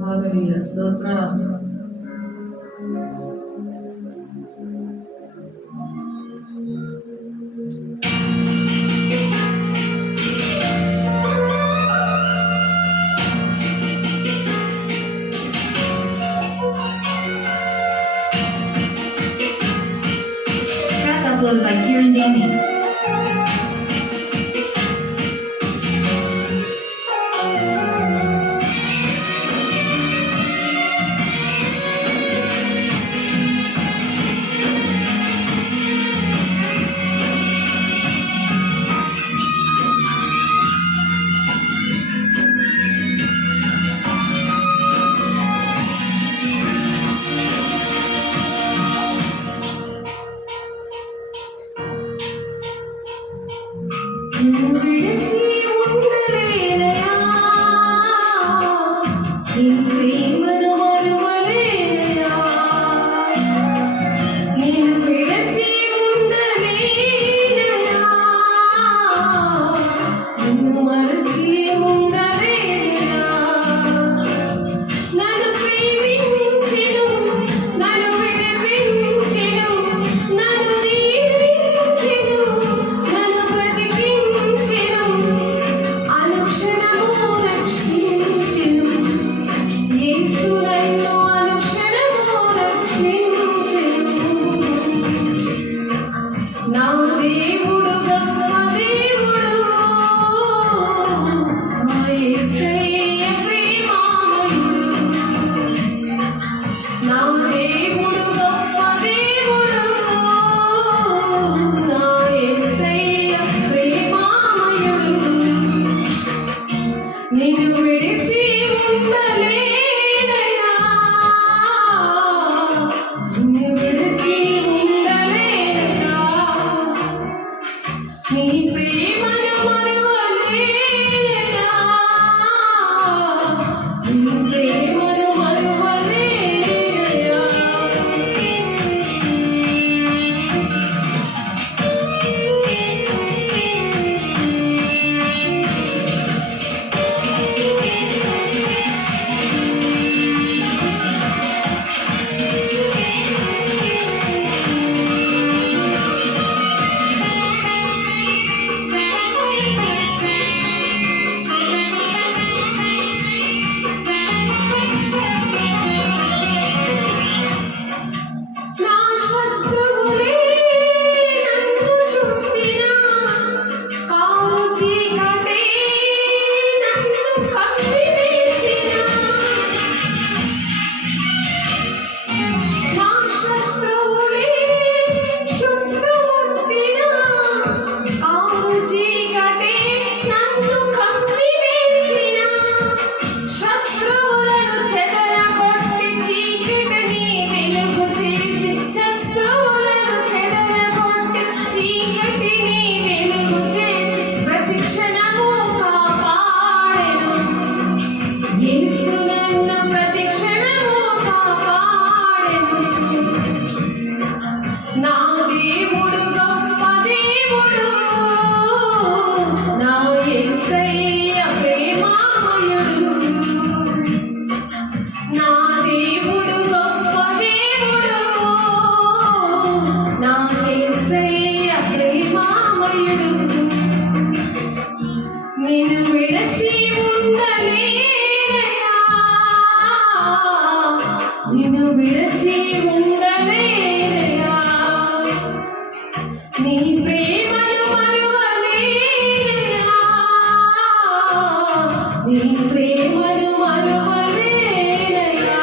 హల్లెలూయా స్తోత్రం. Track upload by Kieran Danny. విడిచి ఉండలేనయా నీ ప్రేమను మరువలేనయా నేను విడిచి ఉండలేనయా నిన్ను మరచి ఉండలేనయా నన్ను ప్రేమించెను నన్ను విడిపించెను నన్ను దీవించెను నన్ను బ్రతికించెను అనుక్షణము రక్షించెను యేసు నన్ను అనుక్షణము రక్షించెను నా దేవుడు గొప్ప దేవుడు నా యేసయ్య ప్రేమామయుడు నా దేవుడు గొప్ప దేవుడు నా యేసయ్య ప్రేమామయుడు నిన్ను విడిచి ఉండలేనయా నిన్ను విడిచి ఉండలేనయా నీ ప్రేమను మరువలేనయా నీ ప్రేమను మరువలేనయా నా శత్రువులే నన్ను చుట్టినా కారు చీకటే నన్ను కప్పివేసినా నా శత్రువులే చుట్టుముట్టినా కారు చీకటే నన్ను కప్పివేసినా శత్రువులను చెదరగొట్టి చీకటిని వెలుగు చేసి శత్రువులను చెదరగొట్టి చీకటిని వెలుగు చేసి ప్రతిక్షణము కాపాడెను యేసు నన్ను ప్రతిక్షణము కాపాడెను నా దేవుడు గొప్ప దేవుడు నా యేసయ్య ప్రేమామయుడు నా దేవుడు గొప్ప దేవుడు నా యేసయ్య ప్రేమామయుడు నిన్ను విడిచి ఉండలేనయా నిన్ను విడిచి ఉండలేనయా నీ ప్రేమను మరువలేనయా నీ ప్రేమను మరువలేనయా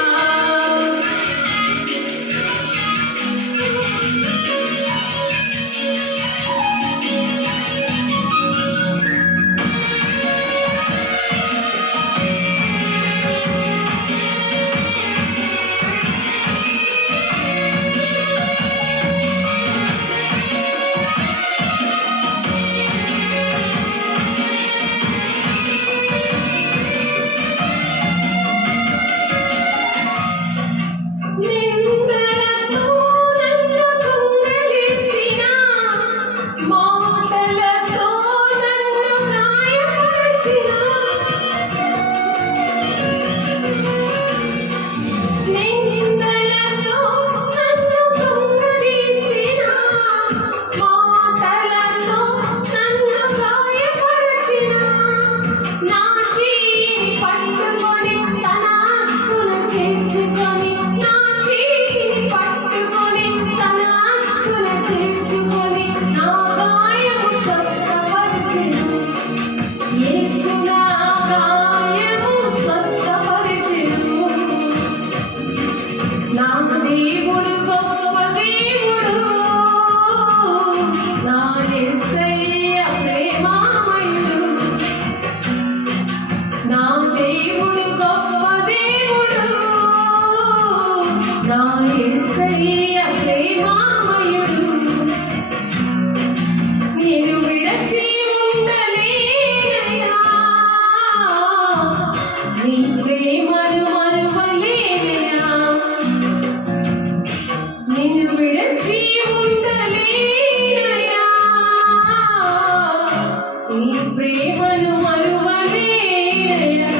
దేవుడు గొప్ప దేవుడు, నా యేసయ్య ప్రేమామయుడు. నేను విడచి ఉండలేనయ్యా, నీ ప్రేమను మరువలేనయ్యా. నిన్ను విడచి ఉండలేనయ్యా, నీ ప్రేమను మరువలేనయ్యా.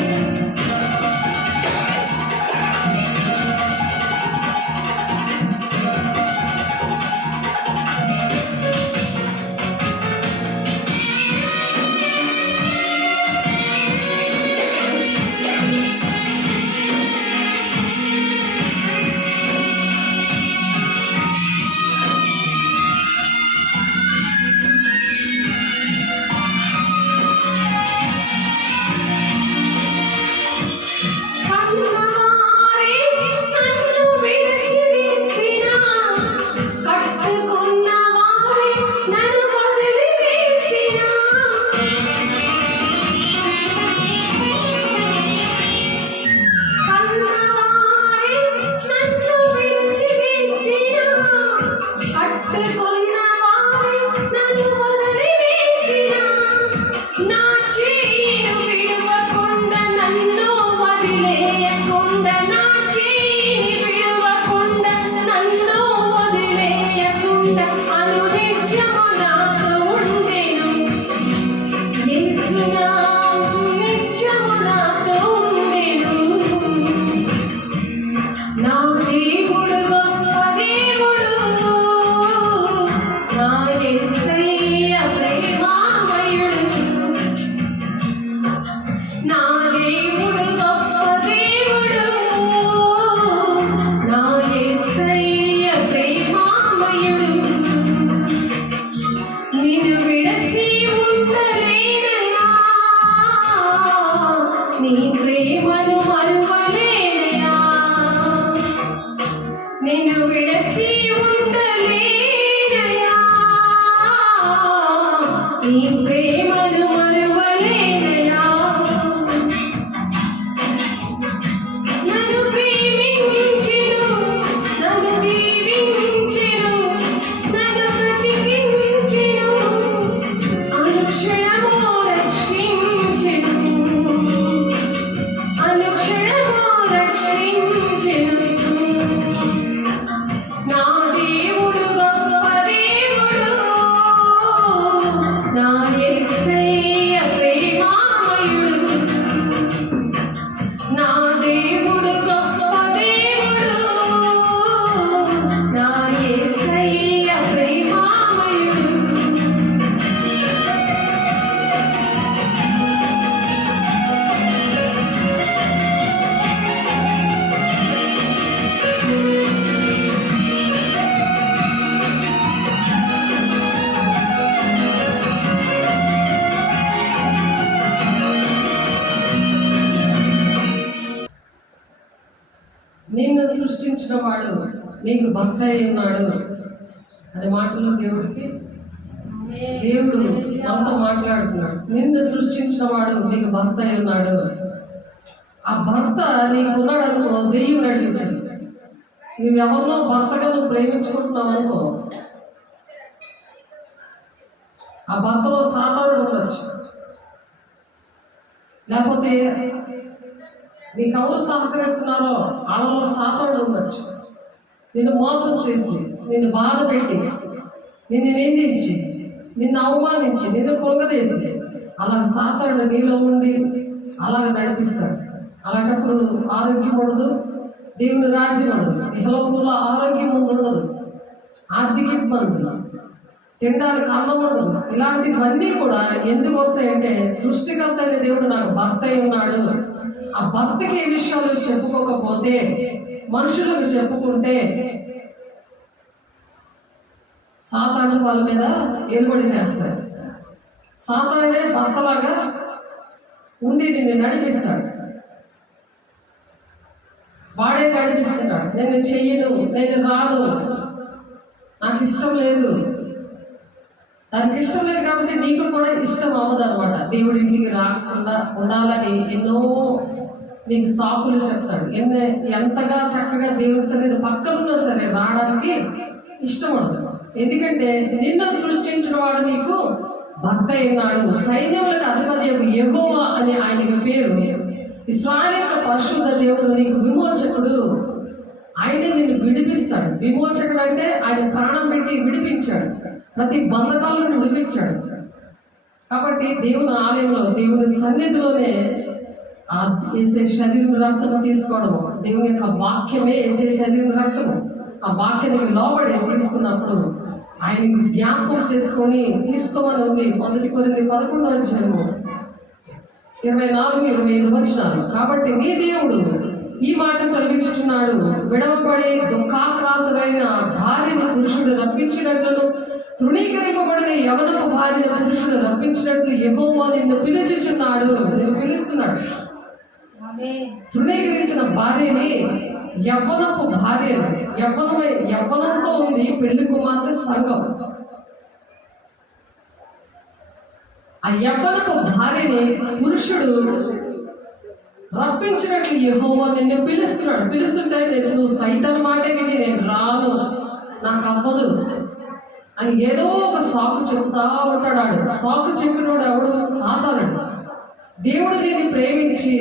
కన్నారే నన్ను విడిచివేసినా, కట్టుకున్న వారే నన్ను వదిలివేసినా, కన్నవారే నన్ను విడిచివేసినా, కట్టుకున్న వారే నన్ను వదిలివేసినా, నా చేయిను విడవకుండా నన్ను వదిలేయకుండా, నా చేయిని విడవకుండా నన్ను వదిలేయకుండా, అనునిత్యము నాతో ఉండెను. యేసు నా నిత్యము నాతో ఉండెను. నా దేవుడు గొప్ప దేవుడు, నా యేసయ్య ప్రేమామయుడు. నా దేవుడు గొప్ప దేవుడు, నా యేసయ్య ప్రేమామయుడు. నిన్ను విడచి ఉండలేనయ్యా, నీ ప్రేమను మరువలేనయ్యా. నిన్ను విడచి ఉండలేనయ్యా, నీ ప్రేమను మరువలేనయ్యా. నన్ను ప్రేమించెను, నన్ను దీవించెను, నన్ను బ్రతికించెను, అనుక్షణము రక్షించెను, అనుక్షణము రక్షించెను. నా దేవుడు గొప్ప దేవుడు, నా యేసయ్య ప్రేమామయుడు. నా దేవుడు గొప్ప దేవుడు, నా యేసయ్య ప్రేమామయుడు. నిన్ను సృష్టించిన వాడు నీకు భర్త అయి ఉన్నాడు అనే మాటలో దేవుడు మనతో మాట్లాడుతున్నాడు. నిన్ను సృష్టించిన వాడు నీకు భర్త అయి ఉన్నాడు. ఆ భర్త నీకు ఉన్నాడనుకో, దెయ్యం నడిపించదు. నువ్వెవరినో భర్తగా నువ్వు ప్రేమించుకుంటున్నావు అనుకో, ఆ భర్తలో సాతానుడు ఉండొచ్చు. లేకపోతే నీకెవరు సహకరిస్తున్నారో వాళ్ళలో సాతానుడు ఉండొచ్చు. నిన్ను మోసం చేసి, నిన్ను బాధ పెట్టి, నిన్ను నిందించి, నిన్ను అవమానించి, నిన్ను కృంగదీసి, అలా సాతానుడు నీలో ఉండి అలాగ నడిపిస్తాడు. అలాంటప్పుడు ఆరోగ్యం ఉండదు, దేవుని రాజ్యం ఉండదు, ఇహలోకంలో ఆరోగ్యం ఉండదు, ఆర్థిక ఇబ్బందులు, తినడానికి అన్నం ఉండదు. ఇలాంటివన్నీ కూడా ఎందుకు వస్తాయంటే, సృష్టికర్త అనే దేవుడు నాకు భర్త అయి ఉన్నాడు. ఆ భర్తకి ఏ విషయాలు చెప్పుకోకపోతే, మనుషులకు చెప్పుకుంటే సాతానుడు వాళ్ళ మీద ఏలుబడి చేస్తాడు. సాతానుడే భర్తలాగా ఉండి నిన్ను నడిపిస్తాడు. వాడే నడిపిస్తున్నాడు. నేను చెయ్యను, నేను రాను, నాకు ఇష్టం లేదు. దానికి ఇష్టం లేదు కాబట్టి నీకు కూడా ఇష్టం అవ్వదు అనమాట. దేవుడి ఇంటికి రాకుండా ఉండాలని ఎన్నో నీకు సాకులు చెప్తాడు. ఎంతగా చక్కగా దేవుని సన్నిధి పక్కనున్నా సరే రావడానికి ఇష్టం ఉండదు. ఎందుకంటే నిన్ను సృష్టించిన వాడు నీకు భర్త అయినాడు, సైన్యములకు అధిపతి యెహోవా అని ఆయనకి పేరు. ఇశ్రాయేలు యొక్క పరిశుద్ధ దేవుడు నీకు విమోచకుడు. ఆయన నిన్ను విడిపిస్తాడు. విమోచకుడు అంటే ఆయన ప్రాణం పెట్టి విడిపించాడు, ప్రతి బంధకాలను విడిపించాడు. కాబట్టి దేవుని ఆలయంలో దేవుని సన్నిధిలోనే వేసే శరీరం రక్తము తీసుకోవడము, దేవుని యొక్క వాక్యమే వేసే శరీరం రక్తము. ఆ వాక్యానికి లోబడి తీసుకున్నప్పుడు ఆయన జ్ఞాపకం చేసుకొని తీసుకోమని ఉంది. 1 కొరింథీ 11 24-25 వచనాలు. కాబట్టి నీ దేవుడు ఈ మాట సెలవిచ్చుచున్నాడు, విడవబడి దుఃఖాక్రాంతులైన భార్యను పురుషుడు రప్పించినట్లను, తృణీకరింపబడిన యవనపు భార్యను పురుషుడు రప్పించినట్లు యెహోవా నిన్ను పిలుచుచున్నాడు. నిన్ను పిలుస్తున్నాడు. తృణీకరించిన భార్యని యవ్వనపు భార్య, యవ్వనంతో ఉంది పెళ్లి కుమార్తె సంఘం. ఆ యవ్వనపు భార్యని పురుషుడు రప్పించినట్లు యెహోవా నిన్ను పిలుస్తున్నాడు. పిలుస్తుంటే నువ్వు సైతాను మాటే విని నేను రాను, నాకు అవ్వదు అని ఏదో ఒక సాకు చెప్తా ఉంటాడు. సాకు చెప్పినోడు ఎవడు? సాతానుడు. దేవుడు దీన్ని ప్రేమించి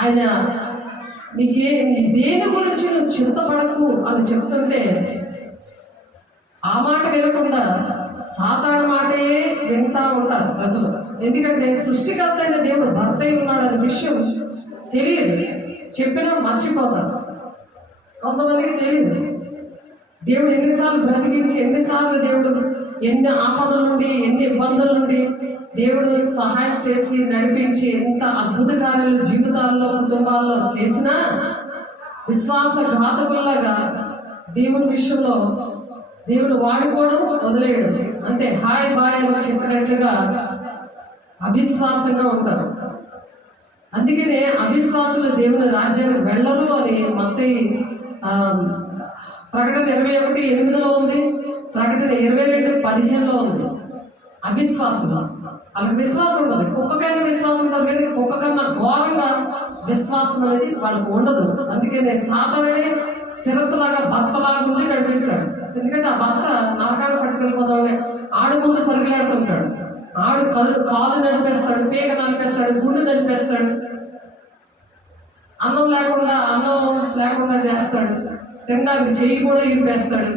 ఆయన దేని గురించి నువ్వు చింతపడకు అని చెప్తుంటే ఆ మాట వినకుండా సాతాను మాటే వింటా ఉంటారు ప్రజలు. ఎందుకంటే సృష్టికర్త అయిన దేవుడు భర్త ఉన్నాడు అనే విషయం తెలియదు, చెప్పినా మర్చిపోతారు. కొంతమందికి తెలియదు. దేవుడు ఎన్నిసార్లు బ్రతికించి, ఎన్నిసార్లు దేవుడు ఎన్ని ఆపదల నుండి, ఎన్ని ఇబ్బందుల నుండి దేవుడు సహాయం చేసి నడిపించి ఎంత అద్భుత కార్యాలు జీవితాల్లో కుటుంబాల్లో చేసినా విశ్వాసఘాతకుల్లాగా దేవుని విషయంలో దేవుడు వాడుకోవడం వదిలేయడం, అంటే హాయ్ బాయ్ అని చెప్పినట్లుగా అవిశ్వాసంగా ఉంటారు. అందుకనే అవిశ్వాసులు దేవుని రాజ్యానికి వెళ్ళరు అని మత్తయి ప్రకటన 21:8 ఉంది, ప్రకటన 22:15 ఉంది. అవిశ్వాసులు వాళ్ళకి విశ్వాసం ఉండదు. కుక్కకైనా విశ్వాసం ఉండదు, కానీ కుక్క కన్నా ఘోరంగా విశ్వాసం అనేది వాళ్ళకు ఉండదు. అందుకనే సాధారణే శిరస్సులాగా భర్తలాగా ఉండి నడిపిస్తాడు. ఎందుకంటే ఆ భర్త నరకాన్ని పట్టుకెళ్ళిపోతామని ఆడు ముందు పరిగెలాడుతుంటాడు. ఆడు కాలు నడిపేస్తాడు, పీక నడిపేస్తాడు, గుండె నడిపేస్తాడు, అన్నం లేకుండా చేస్తాడు, తినడానికి చెయ్యి కూడా ఇరిపేస్తాడు.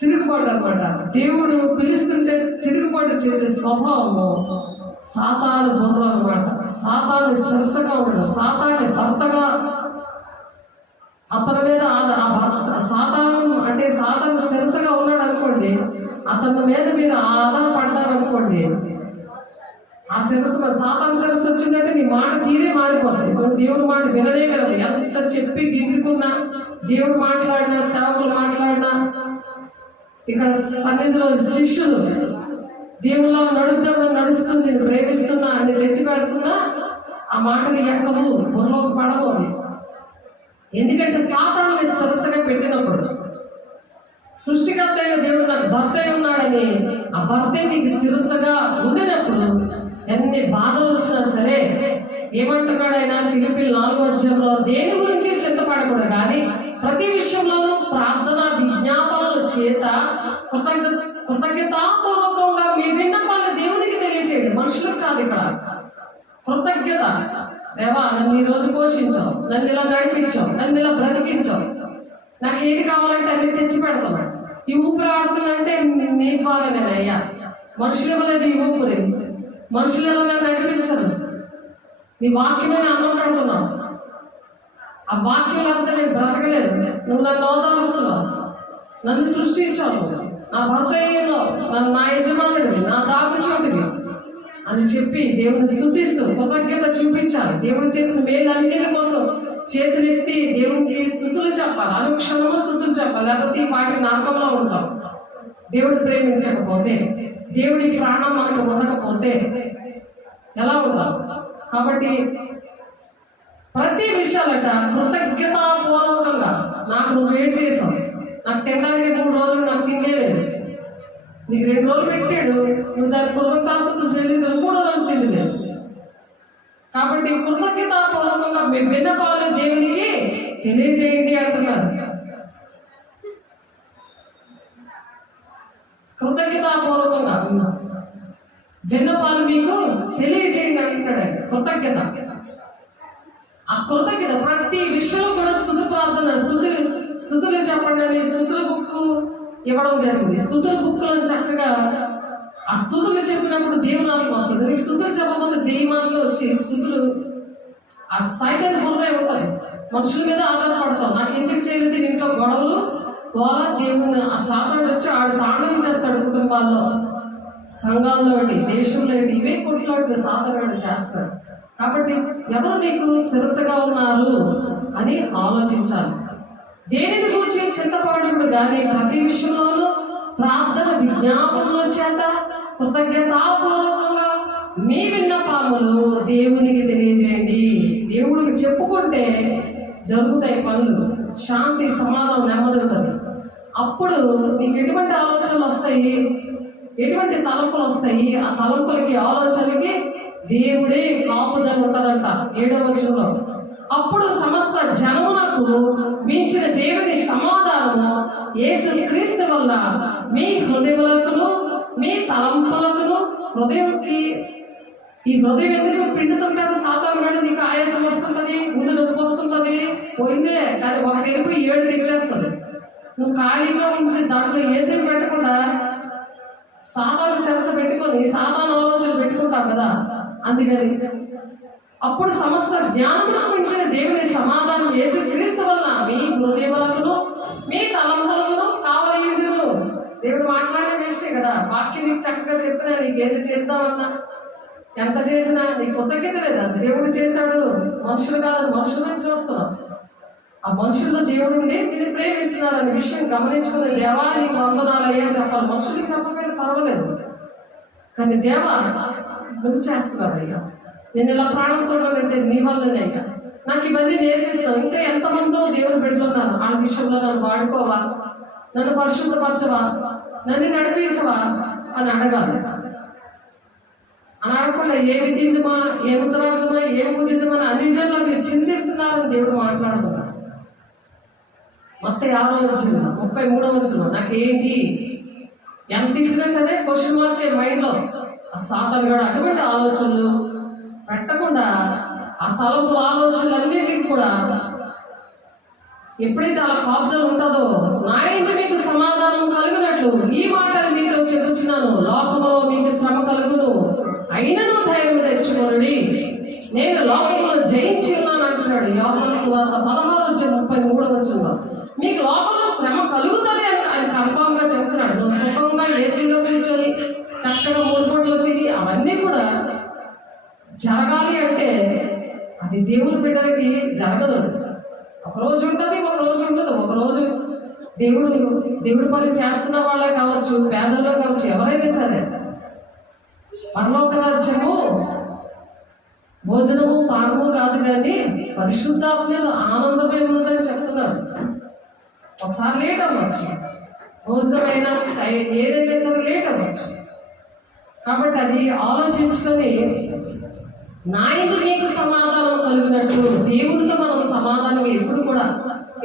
తిరుగుబాటు అన్నమాట. దేవుడు పిలుస్తుంటే తిరుగుబాటు చేసే స్వభావము సాతాను బుర్ర అన్నమాట. సాతాను శిరస్సుగా ఉండడం, సాతాన్ని భర్తగా అతని మీద సాతాను శిరస్సుగా ఉన్నాడు అనుకోండి, అతని మీద మీరు ఆధారపడ్డారనుకోండి, ఆ శిరస్సు సాతాను శిరస్సు వచ్చిందంటే నీ మాట తీరే మారిపోతుంది. నువ్వు దేవుడి మాట విననే వినదు. ఎంత చెప్పి గింజుకున్నా, దేవుడు మాట్లాడినా, సేవకులు మాట్లాడినా, ఇక్కడ సన్నిధిలో శిష్యులు దేవుళ్ళ నడుద్దామని నడుస్తుంది, నేను ప్రేమిస్తున్నా అని తెచ్చిపెడుతున్నా ఆ మాటలు ఎక్కవు, బుర్రలోకి పడవు అని. ఎందుకంటే సాతానుని సరస్సుగా పెట్టినప్పుడు సృష్టికర్త అయిన దేవుడు నాకు భర్త ఉన్నాడని ఆ భర్తే నీకు శిరస్సుగా ఉండినప్పుడు ఎన్ని బాధలు వచ్చినా సరే ఏమంటున్నాడు ఆయన ఫిలిప్పీయుల 4:4 దేని గురించి చింతపడకూడదు, కానీ ప్రతి విషయంలోనూ ప్రార్థన విజ్ఞాపనల చేత కృతజ్ఞతాపూర్వకంగా మీ విన్నపాలను దేవునికి తెలియచేయండి, మనుషులకు కాదు. ఇక్కడ కృతజ్ఞత. దేవా, నన్ను ఈ రోజు పోషించావు, నన్ను ఇలా నడిపించావు, నన్ను ఇలా బ్రతికించావు, నాకు ఏది కావాలంటే అన్ని తెచ్చి పెడతాను. ఈ ఊపిరి ఆడుతుందంటే నీ ద్వారా నేను అయ్యా, మనుషులు ఇవ్వలేదు ఈ ఊపిరి, మనుషులు ఎలా నన్ను నడిపించను, నీ వాక్యమైన అన్నం కడుతున్నావు, ఆ వాక్యం లేకపోతే నేను బ్రతకలేదు, నువ్వు నన్ను ఓదారుస్తున్నావు, నన్ను సృష్టించావు, నా భర్త అయ్యేలో నా యజమానుడివి, నా దాగుచోటివి అని చెప్పి దేవుని స్తుతిస్తూ కృతజ్ఞత చూపించాలి. దేవుడు చేసిన మేలన్నిటి కోసం చేతులెత్తి దేవునికి స్తుతులు చెప్పాలి, అనుక్షణము స్తుతులు చెప్పాలి. లేకపోతే ఈ వాటికి నరకంలో ఉంటాం. దేవుడు ప్రేమించకపోతే, దేవుడి ప్రాణం మనకు ఉండకపోతే ఎలా ఉండాలి? కాబట్టి ప్రతి విషయాలట కృతజ్ఞతాపూర్వకంగా, నాకు నువ్వు వెయిట్ చేసావు, నాకు తినడానికి 3 రోజులు నాకు తినలేదు, నీకు 2 రోజులు పెట్టాడు, నువ్వు దాని కృతజ్ఞతాస్తుతులు చెల్లించాలి, 3వ రోజు తినలేదు. కాబట్టి కృతజ్ఞతాపూర్వకంగా మీ విన్నపాలు దేవునికి తెలియజేయండి అంటున్నారు. కృతజ్ఞతాపూర్వకంగా విన్నపాలు మీకు తెలియజేయండి అంటున్నాడు ఆయన. కృతజ్ఞత, ఆ కృతజ్ఞత ప్రతి విషయంలో కూడా స్తుతి ప్రార్థన, స్తుతులు చెప్పండి అని స్తుతుల బుక్ ఇవ్వడం జరిగింది. స్తుతుల బుక్ లో చక్కగా ఆ స్తుతులు చెప్పినప్పుడు దేవునాలకు వస్తుంది. నీకు స్తుతులు చెప్పకపోతే దెయ్యాలు వచ్చి స్తుతులు ఆ సైతం బుర్రే ఉంటుంది. మనుషుల మీద ఆధారపడతాం. నాకు ఎందుకు చేయలేదు, ఇంట్లో గొడవలు గోళ, దేవుని ఆ సాతానుడు వచ్చి ఆడు తాండవం చేస్తాడు. కుటుంబాల్లో, సంఘాల్లో, దేశంలో ఇవే కొట్లాట్లు సాతానుడు చేస్తాడు. కాబట్టి ఎవరు నీకు శిరస్సుగా ఉన్నారు అని ఆలోచించాలి. దేనిని గురించి చింతపడప్పుడు కానీ ప్రతి విషయంలోనూ ప్రార్థన విజ్ఞాపనల చేత కృతజ్ఞతాపూర్వకంగా మీ విన్నపాములు దేవునికి తెలియజేయండి. దేవుడికి చెప్పుకుంటే జరుగుతాయి పనులు, శాంతి, సమాధానం, నెమ్మది ఉంటుంది. అప్పుడు నీకు ఎటువంటి ఆలోచనలు వస్తాయి, ఎటువంటి తలంపులు వస్తాయి, ఆ తలంపులకి ఆలోచనలకి దేవుడే కాపుదల ఉంటుందంట 7వ వచనంలో. అప్పుడు సమస్త జనమునకు మించిన దేవుని సమాధానము యేసు క్రీస్తు వల్ల మీ హృదయములకును మీ తలంపులకును హృదయంకి, ఈ హృదయం ఎందుకు పిండుతుంటాడు సాతానుడు, నీకు ఆయాసం వస్తుంటది, ముందు నొప్పి వస్తుంటది, పోయిందే కానీ ఒకటి వెళ్ళిపోయి 7 తెచ్చేస్తుంది. నువ్వు ఖాళీగా ఉంచి దాంట్లో ఏసీ పెట్టకుండా సాతాను శిరస పెట్టుకొని సాతాను ఆలోచనలు పెట్టుకుంటావు కదా. అందుకని అప్పుడు సమస్త జ్ఞానములకు మించిన దేవుని సమాధానం యేసు క్రీస్తు వలన మీ హృదయములకును మీ తలంపులకును కావలయుండును. దేవుడు మాట్లాడే వేస్తే కదా. వాక్యం నీకు చక్కగా చెప్పినా, నీకు ఏది చేద్దామన్నా, ఎంత చేసినా నీకు కృతజ్ఞత లేదా? దేవుడు చేశాడు, మనుషులు కాదని మనుషుల మీద చూస్తున్నాం. ఆ మనుషుల్లో దేవుడు నేను ప్రేమిస్తున్నారు అనే విషయం గమనించుకుని దేవా నీకు వందనాలు అయ్యా చెప్పాలి. మనుషులకు చెప్పకపోయినా పర్వాలేదు, కానీ దేవా నువ్వు చేస్తున్నావు అయ్యా, నేను ఇలా ప్రాణంతో అంటే నీ వల్లనే అయ్యా, నాకు ఇవన్నీ నేర్పిస్తావు. ఇంకా ఎంతమందో దేవుడు పెడుతున్నారు, ఆ విషయంలో నన్ను వాడుకోవా, నన్ను పరిశుద్ధపరచవా, నన్ను నడిపించవా అని అడగాలి. అని అడగకుండా ఏమి తిందుమా, ఏమి త్రాగుమా, ఏమి పూజిద్దామా అని అన్ని విషయంలో మీరు చింతిస్తున్నారని దేవుడు మాట్లాడుతున్నారు. మొత్తం 6వ వచనంలో 33వ వచనంలో నాకేంటి ఎంత ఇచ్చినా సరే క్వశ్చన్ మార్కే మైండ్లో. ఆ సాతాను కూడా అటువంటి ఆలోచనలు పెట్టకుండా ఆ తలంపు ఆలోచనలన్నిటికీ కూడా ఎప్పుడైతే అలా కాపుదల ఉంటుందో, నా ఇంటి మీకు సమాధానం కలుగునట్లు ఈ మాటలు మీతో చెప్పుచున్నాను, లోకములో మీకు శ్రమ కలుగును, అయినను ధైర్యం తెచ్చుకొనుడి, నేను లోకంలో జయించి ఉన్నాను అంటున్నాడు. యోహాను సువార్త 16:33 వచనంలో. మీకు లోకంలో శ్రమ కలుగుతుంది అని ఆయన కన్ఫామ్ గా చెప్తున్నాడు. నువ్వు సుఖంగా ఏసీలో కూర్చొని చక్కగా 3 పూటలు తిని అవన్నీ కూడా జరగాలి అంటే అది దేవుని బిడ్డలకి జరగదు. ఒకరోజు ఉంటుంది, ఒకరోజు ఉండదు. ఒకరోజు దేవుడి పని చేస్తున్న వాళ్ళే కావచ్చు, పేదల్లో కావచ్చు, ఎవరైనా సరే పరలోక రాజ్యము భోజనము పానము కాదు కానీ పరిశుద్ధాత్మలో ఆనందమే ఉన్నదని చెప్తున్నారు. ఒకసారి లేట్ అవ్వచ్చు, భోజనమైనా ఏదైనా సరే లేట్ అవ్వచ్చు. కాబట్టి అది ఆలోచించుకొని నా ఇంటి మీకు సమాధానం కలిగినట్లు దేవునితో మనం సమాధానం ఎప్పుడు కూడా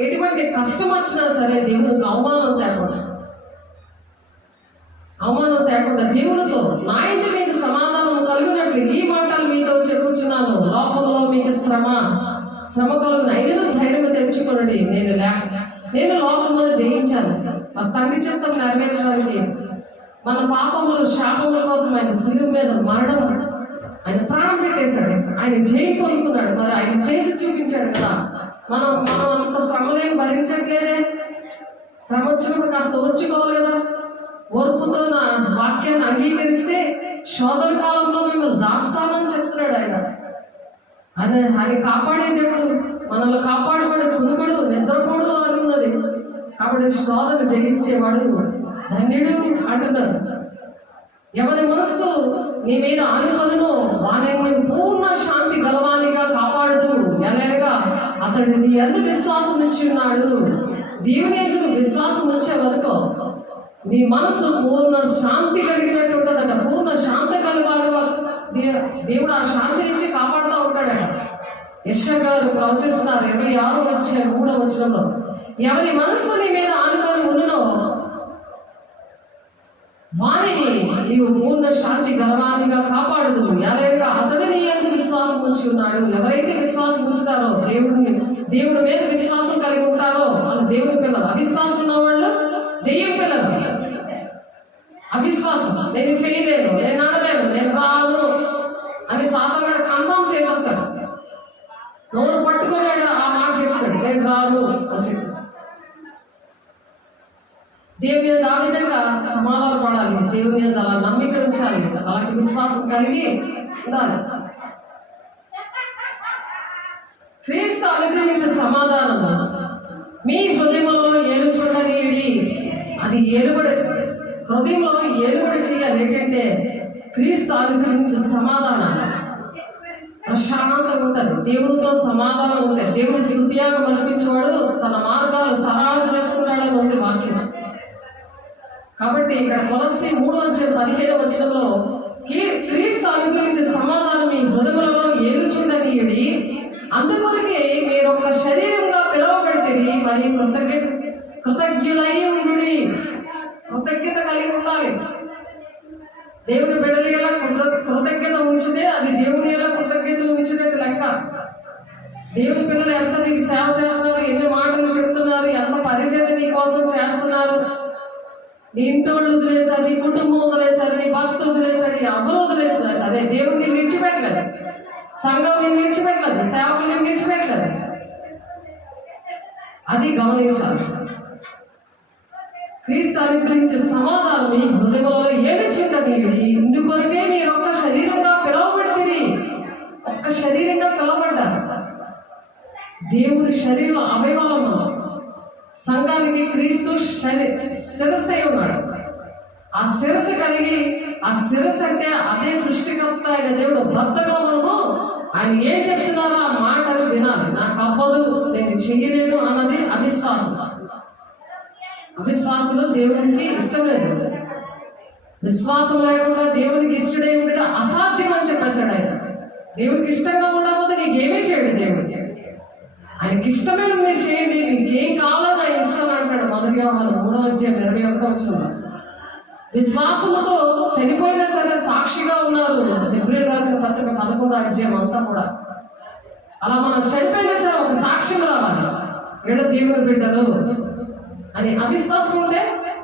ఎటువంటి కష్టం వచ్చినా సరే దేవునికి అవమానం తేకుండా దేవునితో నా ఇంటి మీకు సమాధానం కలిగినట్లు ఈ మాటలు మీతో చెప్పుచున్నాను, లోకంలో మీకు శ్రమ కలుగును, అయినను ధైర్యం తెచ్చుకోండి, నేను లోకమును జయించాను. మా తండ్రి చిత్తం నెరవేర్చడానికి మన పాపములు శాపముల కోసం ఆయన శిలువ మీద మరణం, ఆయన ప్రాణం పెట్టేశాడు, ఆయన జయం పొందుకున్నాడు. మరి ఆయన చేసి చూపించాడు కదా. మనం అంత శ్రమలేం భరించట్లేదే. శ్రమ వచ్చినప్పుడు కాస్త ఓర్చుకోవాలి కదా. ఓర్పుతో నా వాక్యాన్ని అంగీకరిస్తే శోధన కాలంలో మిమ్మల్ని దాస్తానని చెప్తున్నాడు ఆయన కాపాడే దేవుడు. మనల్ని కాపాడేవాడు కునుకుడు నిద్రపోడు అని ఉన్నది. కాబట్టి శోధన జయిస్తేవాడు ధన్యుడు అంటున్నారు. ఎవరి మనస్సు నీ మీద ఆనుకొనునో వారిని పూర్ణ శాంతి గలవానిగా కాపాడుతూ ఎలాగా అతడు నీ యందు విశ్వాసం ఉంచి ఉన్నాడు. దేవుని యందు విశ్వాసం వచ్చే వరకు నీ మనసు పూర్ణ శాంతి కలిగినట్టు ఉంటుందట. పూర్ణ శాంతి దేవుడు ఆ శాంతి నుంచి కాపాడుతూ ఉంటాడట. యెషయా గారు ప్రవచిస్తున్నారు 26వ అధ్యాయం 3వ వచనంలో, ఎవరి మనస్సు నీ మీద ఆనుకొని ఉన్ననో వారిని నీవు పూర్ణ శాంతి గర్వానిగా కాపాడుదు. ఎలాగా అతడు నీ యందు విశ్వాసం ఉంచి ఉన్నాడు. ఎవరైతే విశ్వాసం ఉంచుతారో దేవుడి మీద విశ్వాసం కలిగి ఉంటారో వాళ్ళు దేవుని పిల్లలు. అవిశ్వాసం ఉన్న వాళ్ళు దెయ్యం పిల్లలు. అవిశ్వాసం, నేను చేయలేను, నేను అనలేను, నేను రాను అని సాతానుడు కన్ఫర్మ్ చేసేస్తాడు. నోరు పట్టుకున్నాడు ఆ మాట చెప్తాడు, నేను రాను అని చెప్తాడు. దేవుని మీద ఆ విధంగా సమాధాన పడాలి, దేవుని మీద అలా నమ్మిక ఉంచాలి, అలాంటి విశ్వాసం కలిగి ఉండాలి. క్రీస్తు అనుగ్రహించే సమాధానం మీ హృదయంలో ఏలుచుండనీయుడి. అది ఏలుబడి, హృదయంలో ఏలుబడి చేయాలి. ఏంటంటే క్రీస్తు అనుగ్రహించే సమాధానం ప్రశాంతంగా ఉంటుంది. దేవునితో సమాధానం ఉంటుంది. దేవుని స్తుత్యాగం అర్పించేవాడు తన మార్గాలు సరళం చేసుకున్నాడని ఉంది వాక్యం. కాబట్టి ఇక్కడ కొలస్సీ 3:17 వచనంలో క్రీస్తు అనుగ్రహించే సమాధానం మీ హృదయములలో ఏలుచుండనీయుడి. అందుకొరకే మీరు ఒక శరీరంగా పిలువబడితే మరి కృతజ్ఞులై ఉండుడి. కృతజ్ఞత కలిగి ఉండాలి. దేవుని బిడ్డల ఎలా కృతజ్ఞత ఉంచితే అది దేవుని ఎలా కృతజ్ఞత ఉంచినట్టు లెక్క. దేవుని పిల్లలు ఎంత నీకు సేవ చేస్తున్నారు, ఎన్ని మాటలు చెప్తున్నారు, ఎంత పరిచయం నీ కోసం చేస్తున్నారు. నీ ఇంటోళ్ళు వదిలేశారు, నీ కుటుంబం వదిలేశారు, నీ భర్త వదిలేశాడు, ఎవరు వదిలేస్తున్నారు సరే, దేవుడు నేను విడిచిపెట్టలేదు, సంఘం నేను విడిచిపెట్టలేదు, సేవకులు నేను విడిచిపెట్టలేదు. అది గమనించాలి. క్రీస్తు అనుగ్రహించే సమాధానం మీ హృదయంలో ఏలుచుండనీయుడి. ఇందుకొరకే మీరు ఒక్క శరీరంగా పిలువబడితే, ఒక్క శరీరంగా పిలువబడ్డారు. దేవుని శరీరం అవయవాలను సంఘానికి క్రీస్తు శిరస్సు అయి ఉన్నాడు. ఆ శిరస్సు కలిగి, ఆ శిరస్సు అంటే అదే సృష్టికర్త అయిన దేవుడు. భర్తగా మనము ఆయన ఏం చెప్తున్నారో ఆ మాటలు వినాలి. నాకు అవ్వదు, నేను చెయ్యలేను అన్నది అవిశ్వాసం. అవిశ్వాసంలో దేవునికి ఇష్టం లేదు. విశ్వాసం లేకుండా దేవునికి ఇష్టడే ఉండడం అసాధ్యం అని చెప్పేశాడు ఆయన. దేవునికి ఇష్టంగా ఉండకపోతే నీకేమీ చేయడు దేవుడు. ఆయనకి ఇష్టమైన మీరు చేయండి, మీకు ఏం కావాలో ఆయన ఇష్టం అంటాడు. మొదటిగా మనం 3వ అధ్యాయం 21వ వచనంలో విశ్వాసముతో చనిపోయినా సరే సాక్షిగా ఉన్నారు. హెబ్రీయులకు రాసిన పత్రిక 11వ అధ్యాయం అంతా కూడా అలా మనం చనిపోయినా సరే ఒక సాక్ష్యం రావాలి, వీళ్ళ దేవుని బిడ్డలు అని. అవిశ్వాసం ఉంటే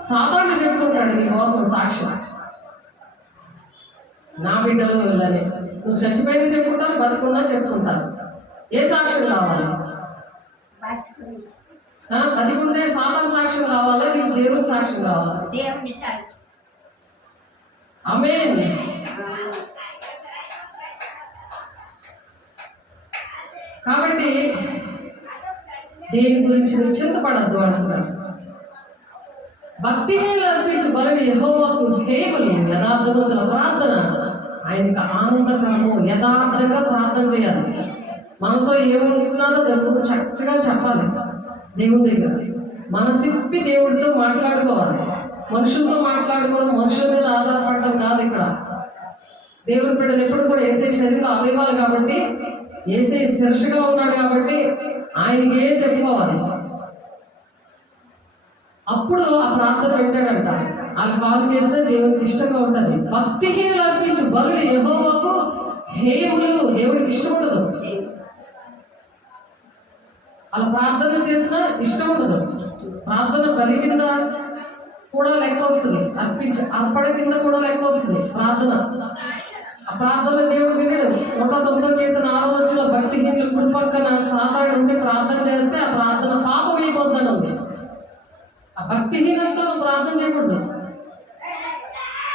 సాతానుడు చెప్పుకుంటాడు నీ కోసం సాక్ష్యం, నా బిడ్డలు వీళ్ళని. నువ్వు చచ్చిపోయినా చెప్పుకుంటారు, బతుకున్నా చెప్పుకుంటారు. ఏ సాక్ష్యం కావాలి? బతికుంటే సాతాను సాక్ష్యం కావాలా, నీకు దేవుని సాక్ష్యం కావాలా? ఆమేన్. కాబట్టి దేని గురించి నువ్వు చింతపడద్దు అంటున్నాడు. భక్తిహీనులు అర్పించు బలులు యెహోవాకు హేయములు. యథార్థవంతుల ప్రార్థన ఆయనకు ఆనందకరము. యథార్థంగా ప్రార్థన చేయాలి. మనసులో ఏమనుకున్నారో దేవుడు చక్కగా చెప్పాలి. దేవుని దగ్గర మనసిప్పి దేవుడితో మాట్లాడుకోవాలి. మనుషులతో మాట్లాడుకోవడం, మనుషుల మీద ఆధారపడటం కాదు. ఇక్కడ దేవుని బిడ్డలు ఎప్పుడు కూడా ఏసై శరీరంలో అవయవాలు కాబట్టి, ఏసై శిరస్సుగా ఉన్నాడు కాబట్టి ఆయనకి ఏం చెప్పుకోవాలి. అప్పుడు ఆ ప్రార్థన పెట్టాడంట. వాళ్ళు కాల్ చేస్తే దేవునికి ఇష్టంగా ఉంటుంది. భక్తిహీనులు అర్పించు బలులు యెహోవాకు హేయములు. దేవుడికి ఇష్టం ఉండదు. అలా ప్రార్థన చేసినా ఇష్టం ఉండదు. ప్రార్థన బలి కింద కూడా లెక్క వస్తుంది, అర్పణ కింద కూడా లెక్క వస్తుంది ప్రార్థన. ఆ ప్రార్థన దేవుడు వినడు. 109వ కీర్తన 6వ వచనంలో భక్తిహీనులు కుడి పక్కన సాతాను ఉండి ప్రార్థన చేస్తే ఆ ప్రార్థన పాపం అయిపోద్దని ఉంది. ఆ భక్తిహీనంతో ప్రార్థన చేయకూడదు.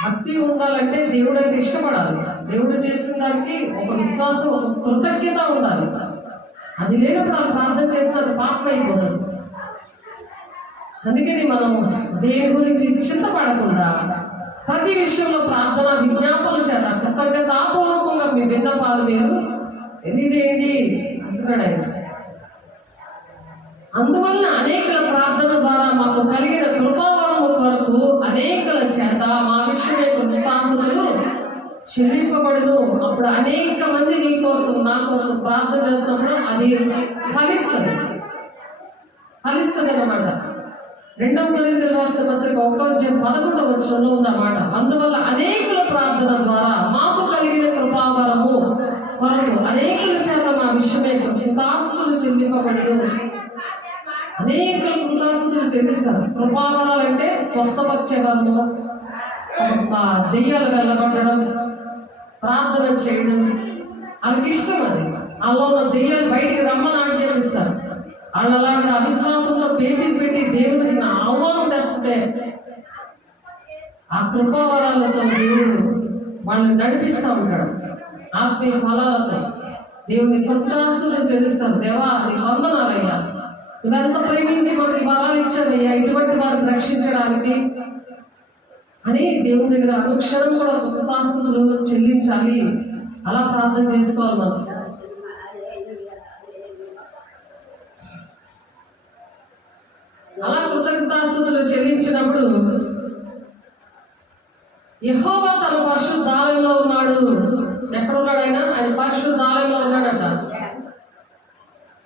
భక్తి ఉండాలంటే దేవుడు అంటే ఇష్టపడాలి. దేవుడు చేసిన దానికి ఒక విశ్వాసం, ఒక కృతజ్ఞత ఉండాలి. అది లేనప్పుడు ఆ ప్రార్థన చేస్తే అది పాపం అయిపోతుంది. అందుకని మనం దేని గురించి చింతపడకుండా ప్రతి విషయంలో ప్రార్థన విజ్ఞాపనల చేత కృతజ్ఞతాపూర్వకంగా మీ విన్నపాలు మీరు తెలియజేయండి అంటున్నాడు ఆయన. అందువలన అనేకుల ప్రార్థన ద్వారా మాకు కలిగిన కృపావరము వరకు అనేకుల చేత మా విషయమే కృతాసులు చెల్లింపబడును. అప్పుడు అనేక మంది నీ కోసం నా కోసం ప్రార్థన చేస్తున్నప్పుడు అది ఫలిస్తుంది అన్నమాట. 2 కొరింథీయులకు రాసిన పత్రిక 1:11 ఉందన్నమాట. అందువల్ల అనేకుల ప్రార్థన ద్వారా మాకు కలిగిన కృపావరము కొరకు అనేకుల చేత మా విషయమే కృతాస్తుతులు చెల్లింపబడును. అనేకులు కృతాస్తుతులు చెల్లిస్తారు. కృపావరాలు అంటే స్వస్థపరిచే వరము, దెయ్యాలు వెళ్ళగొట్టడం, ప్రార్థన చేయడం, వాళ్ళకి ఇష్టం. అది అలా ఉన్న దెయ్యాలు బయటికి రమ్మని ఆజ్ఞాపిస్తారు. వాళ్ళు అలాంటి అవిశ్వాసంలో పేచీలు పెట్టి దేవుడికి అవమానం తెస్తుంటే ఆ కృపావరాలతో దేవుడు వాళ్ళని నడిపిస్తూ ఉంటాడు. ఆత్మీయ ఫలాలతో దేవుని కృతాస్తులు చెల్లిస్తారు. దేవా నీకు వందనాలయ్యా, నువ్వెంత ప్రేమించి మనకి వరాలు ఇచ్చావయ్యా ఇటువంటి వారిని రక్షించడానికి అని దేవుని దగ్గర అనుక్షణం కూడా కృతాస్తులు చెల్లించాలి. అలా ప్రార్థన చేసుకోవాలి. మనం అలా కృతజ్ఞతాస్తుతులు చెల్లించినప్పుడు యెహోవా తన పరిశుద్ధ ఆలయంలో ఉన్నాడు. ఎక్కడ ఉన్నాడు ఆయన? ఆయన పరిశుద్ధ ఆలయంలో ఉన్నాడట.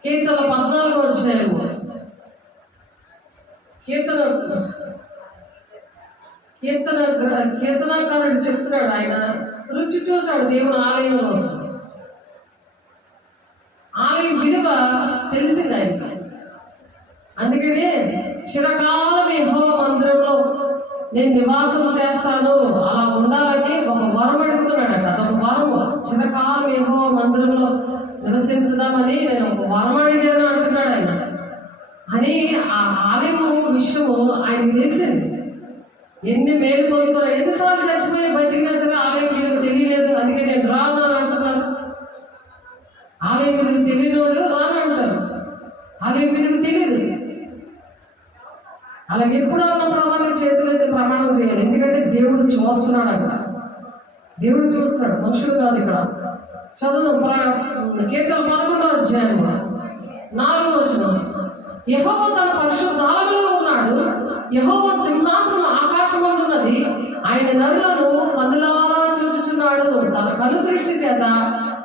కీర్తన 14వ అధ్యాయము కీర్తనాకారుడు చెప్తున్నాడు. ఆయన రుచి చూశాడు దేవుని ఆలయంలో వస్తుంది. ఆలయం విలువ తెలిసింది ఆయనకి. అందుకనే చిరకాలం యెహోవా మందిరంలో నేను నివాసం చేస్తాను, అలా ఉండాలని ఒక వరం అడుగుతున్నాడట. అదొక వరము. చిరకాలం యెహోవా మందిరంలో నివసించుదామని నేను ఒక వరం అడిగాను అంటున్నాడు ఆయన. అని ఆ ఆలయము విషయము ఆయనకు తెలిసింది. ఎన్ని మేలు పొందుకున్నా, ఎన్నిసార్లు చచ్చిపోయి బతికినా సరే ఆలయం వీళ్ళకి తెలియలేదు, అందుకే నేను రాను అని అంటున్నాను. ఆలయం వీళ్ళకి తెలియని వాళ్ళు రాను అంటారు. ఆలయం వీళ్ళకి తెలియదు. అలాగే ఎప్పుడు ఉన్న ప్రమాణం చేతులైతే ప్రమాణం చేయాలి. ఎందుకంటే దేవుడు చూస్తున్నాడు అక్కడ. దేవుడు చూస్తున్నాడు, మనుషులు కాదు. ఇక్కడ చదువు కీర్తన 11వ అధ్యాయం 4వ వచనం. యెహోవా తన పరిశుద్ధ ఆలయంలో ఉన్నాడు. యెహోవా సింహాసనం ఆకాశమందున్నది. ఆయన నరులను కన్నులారా చూచుచున్నాడు. తన కను దృష్టి చేత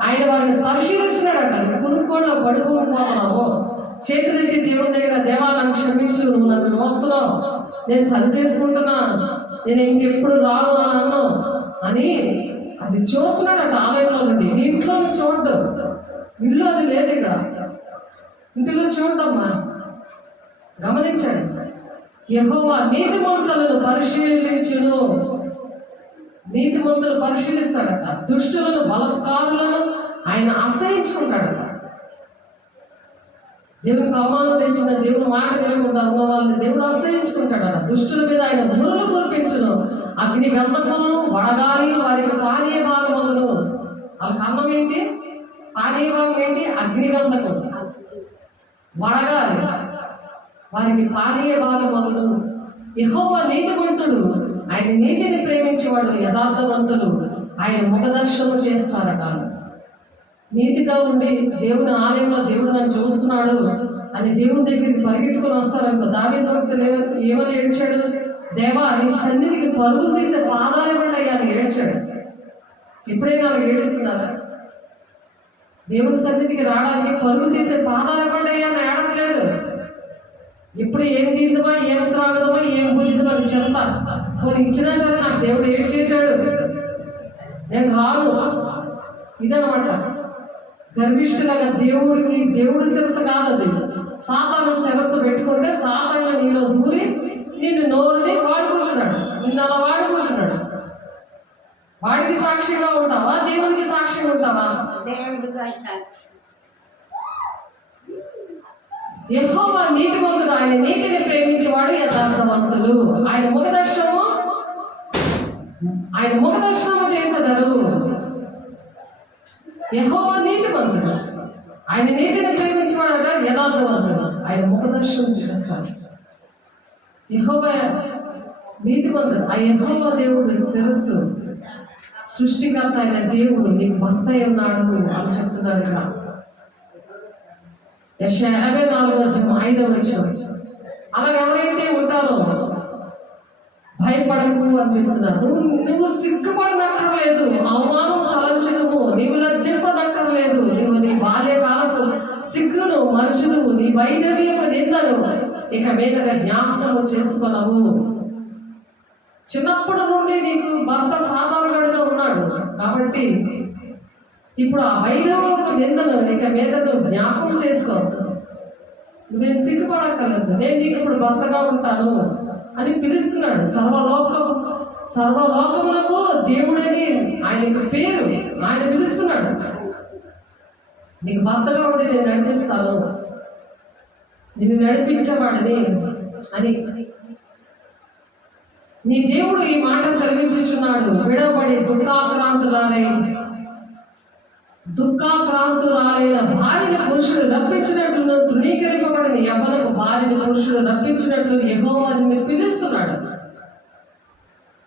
ఆయన వారిని పరిశీలిస్తున్నాడట. కునుక్కోలో పడుకుంటున్నాము. చేతులెత్తి దేవుని దగ్గర, దేవా నన్ను క్షమించు, నువ్వు నన్ను మోస్తున్నావు, నేను సరి చేసుకుంటున్నా, నేను ఇంకెప్పుడు రాను అని అన్నాను అని అది చూస్తున్నాడట ఆలయంలో నుండి. ఇంట్లో చూడదు, ఇల్లు అది లేదు. ఇక్కడ ఇంటిలో చూడమ్మా, గమనించండి. యెహోవా నీతిమంతులను పరిశీలించును. నీతిమంతులు పరిశీలిస్తాడట. దుష్టులను బలత్కారులను ఆయన అసహించుకుంటాడట. దేవునికి అవమానం తెచ్చిన, దేవుని మాట వినకుండా ఉన్న వాళ్ళని దేవుడు అసహించుకుంటాడట. దుష్టుల మీద ఆయన మురులు కురిపించును. అగ్ని గంధకమును వడగాలి వారికి పానీయ భాగమును. వాళ్ళకి అన్నం ఏంటి? పానీయ భాగం ఏంటి? అగ్ని గంధకం. వడగాలి వారికి పానీయ భాగమును. యెహోవా నీతిమంతుడు, ఆయన నీతిని ప్రేమించేవాడు. యథార్థవంతులు ఆయన ముఖదర్శనం చేస్తారట. నీతిగా ఉండి దేవుని ఆలయంలో దేవుడు నన్ను చూస్తున్నాడు అని దేవుని దగ్గరికి పరిగెట్టుకుని వస్తారనుకో. దావీదు భక్తులు ఏమని ఏడ్చాడు? దేవా నీ సన్నిధికి పరుగులు తీసే పాదాలు ఇవ్వండి అని ఏడ్చాడు. ఎప్పుడైనా వాళ్ళకి ఏడుస్తున్నారా? దేవుని సన్నిధికి రావడానికి పరుగులు తీసే పాదాలు ఇవ్వండి అని ఏడట్లేదు. ఎప్పుడు ఏం తిందమా, ఏం త్రాగదమా, ఏం పూజిదమా అని చెప్తా. కొన్ని ఇచ్చినా సరే నాకు దేవుడు ఏం చేశాడు, నేను రాను, ఇదనమాట. గర్విష్ఠులాగా దేవుడు శిరస్సు కాదది. సాతాను శిరస్సు పెట్టుకుంటే సాతాను నీలో దూరి నిన్ను నోరుని వాడుకుంటున్నాడు, నిన్ను అలా వాడుకుంటున్నాడు. వాడికి సాక్షిగా ఉంటావా, దేవునికి సాక్షిగా ఉంటావా? యెహోవా నీతిమంతుడు, ఆయన నీతిని ప్రేమించేవాడు. యథార్థవంతులు ఆయన ముఖదర్శనము చేసేదారు. యెహోవా నీతిమంతుడు, ఆయన నీతిని ప్రేమించేవాడట. యథార్థవంతుడు ఆయన ముఖదర్శనం చేస్తాడు. యెహోవా నీతిమంతుడు. ఆ యెహోవా దేవుడు శిరస్సు, సృష్టికర్త అయిన దేవుడు నీకు భర్త ఉన్నాడు అని చెప్తున్నాడు ఇక్కడ. యెషయా 54వ అధ్యాయం 5వ వచనం. అలా ఎవరైతే ఉంటారో భయపడకు అని చెప్తున్నారు. నువ్వు సిగ్గుపడనక్కర్లేదు, అవమానం తలంచడము, నీవు లజ్జింపదక్కర్లేదు. నువ్వు నీ బాల్యకాలపు సిగ్గును మనుషులు నీ వైదవ్యము నిందను ఇక మీదట జ్ఞాపకము చేసుకొనవు. చిన్నప్పటి నుండి నీకు భర్త సాధారణుడుగా ఉన్నాడు కాబట్టి ఇప్పుడు ఆ వైదవ్యపు నిందను ఇక మీదట జ్ఞాపకం చేసుకో. నువ్వేం సిగ్గుపడక్కర్లేదు, నేను నీకు ఇప్పుడు భర్తగా ఉంటాను అని పిలుస్తున్నాడు. సర్వలోకములకు దేవుడని ఆయనకు పేరు, ఆయన పిలుస్తున్నాడు. నీకు భర్తగా ఉండి నేను నడిపిస్తాను, నిన్ను నడిపించేవాడిని అని నీ దేవుడు ఈ మాట సెలవించుచున్నాడు. విడవబడి దుఃఖాక్రాంతురాలైన భార్యని పురుషుడు రప్పించినట్లు, తృణీకరింపబడిన యవ్వనపు భార్యని పురుషుడు రప్పించినట్లు యెహోవా నిన్ను పిలుస్తున్నాడు.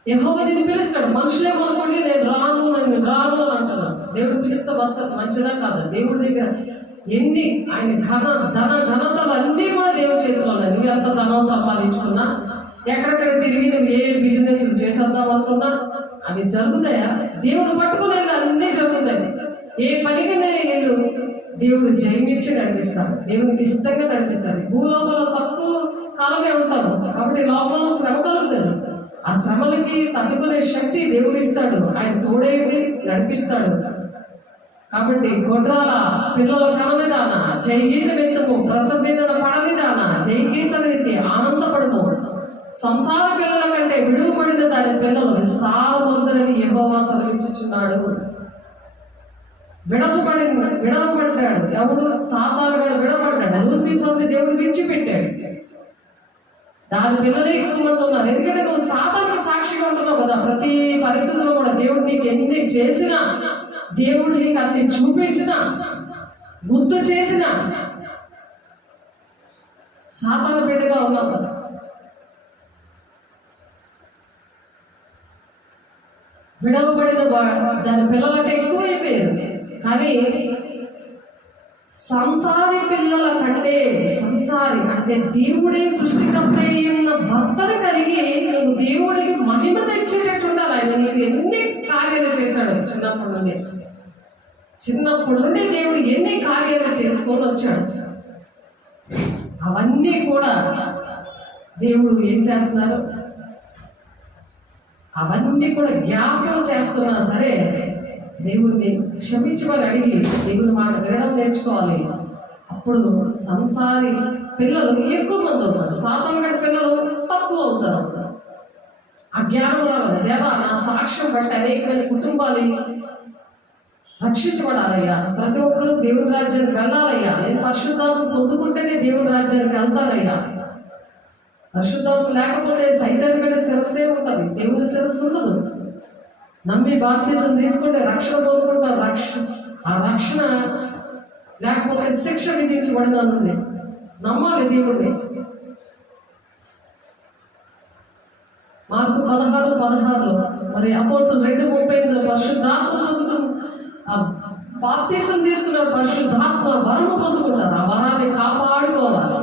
యెహోవా నిన్ను పిలుస్తాడు. మనుషులే అనుకోండి నేను రాను అని అంటున్నాను. దేవుడు పిలిస్తే వస్తుంది, మంచిదా కాదా? దేవుడి దగ్గర ఎన్ని ఆయన ఘనతలు అన్నీ కూడా దేవుడి చేతిలో ఉన్నాయి. నువ్వు ఎంత ధనం సంపాదించుకున్నా, ఎక్కడెక్కడ తిరిగి నువ్వు ఏ బిజినెస్ చేసేద్దాం అనుకున్నా అవి జరుగుతాయా? దేవుడు పట్టుకునే అన్నీ జరుగుతాయి. ఏ పనికి నేను దేవుడు జయమిచ్చి నడిపిస్తాడు, దేవునికి ఇష్టంగా నడిపిస్తాడు. భూలోకంలో తక్కువ కాలమే ఉంటాము కాబట్టి లోకంలో శ్రమ కలుగుతుంది. ఆ శ్రమలకి తట్టుకునే శక్తి దేవుడు ఇస్తాడు, ఆయన తోడేవి నడిపిస్తాడు. కాబట్టి గొడ్రాల పిల్లల కనవిధాన జయగీత విత్తము, ప్రసవేదన పడవిధాన జయగీత విత్తి ఆనందపడము. సంసార పిల్లల కంటే విడువబడిన దాని పిల్లలు విస్తారమవుతారని యెహోవా సెలవించుచున్నాడు. విడవబడ్డాడు ఎవడు? సాతానుగాడు విడవబడ్డాడు. లూసిఫర్ని దేవుడు విడిచిపెట్టాడు. దాని పిల్లలే ఎక్కువ మంది ఉన్నారు. ఎందుకంటే నువ్వు సాతానికి సాక్షిగా ఉంటున్నావు కదా. ప్రతి పరిస్థితుల్లో కూడా దేవుడు నీకు ఎన్ని చేసినా, దేవుడు నీకు అన్ని చూపించినా, గుర్తు చేసినా సాతాను బిడ్డగా ఉన్నావు కదా. విడవబడిన దాని పిల్లలంటే ఎక్కువ అయిపోయారు. కానీ సంసారి పిల్లల కంటే, సంసారి అంటే దేవుడే సృష్టికర్త ఉన్న భర్తను కలిగి నువ్వు దేవుడికి మహిమ తెచ్చేటట్టు ఉండాలి. ఆయన నీకు ఎన్ని కార్యాలు చేశాడు. చిన్నప్పుడు నుండి దేవుడు ఎన్ని కార్యాలు చేసుకొని వచ్చాడు. అవన్నీ కూడా దేవుడు ఏం చేస్తున్నారు? అవన్నీ కూడా జ్ఞాపకం చేస్తున్నా సరే దేవుడిని క్షమించమని అడిగి దేవుని మాట వినడం నేర్చుకోవాలి. అప్పుడు సంసారి పిల్లలు ఎక్కువ మంది అవుతారు, సాధారణ పిల్లలు తక్కువ అవుతారు. ఆ జ్ఞానం రావాలి. దేవా, నా సాక్ష్యం బట్టి అనేకమైన కుటుంబాలు రక్షించబడాలయ్యా. ప్రతి ఒక్కరూ దేవుని రాజ్యానికి వెళ్ళాలయ్యా. నేను పరిశుద్ధాత్మ పొందుకుంటేనే దేవుని రాజ్యానికి వెళ్తానయ్యా. పరిశుద్ధాత్మ లేకపోతే సైతాన్ని మీద శిరస్సే ఉంటుంది, దేవుని శిరస్సు ఉండదు. నమ్మి బాప్తిజం తీసుకుంటే రక్షణ పొందుకుంటారు. ఆ రక్షణ లేకపోతే శిక్ష విధించబడినది. నమ్మాలి దేవుడిని. మార్కు 16:16 మరి అపోస్తలులు 2:38 పరిశుద్ధాత్మ బాప్తిజం తీసుకున్న పరిశుద్ధాత్మ వరము పొందుకుంటారు. ఆ వరాన్ని కాపాడుకోవాలి.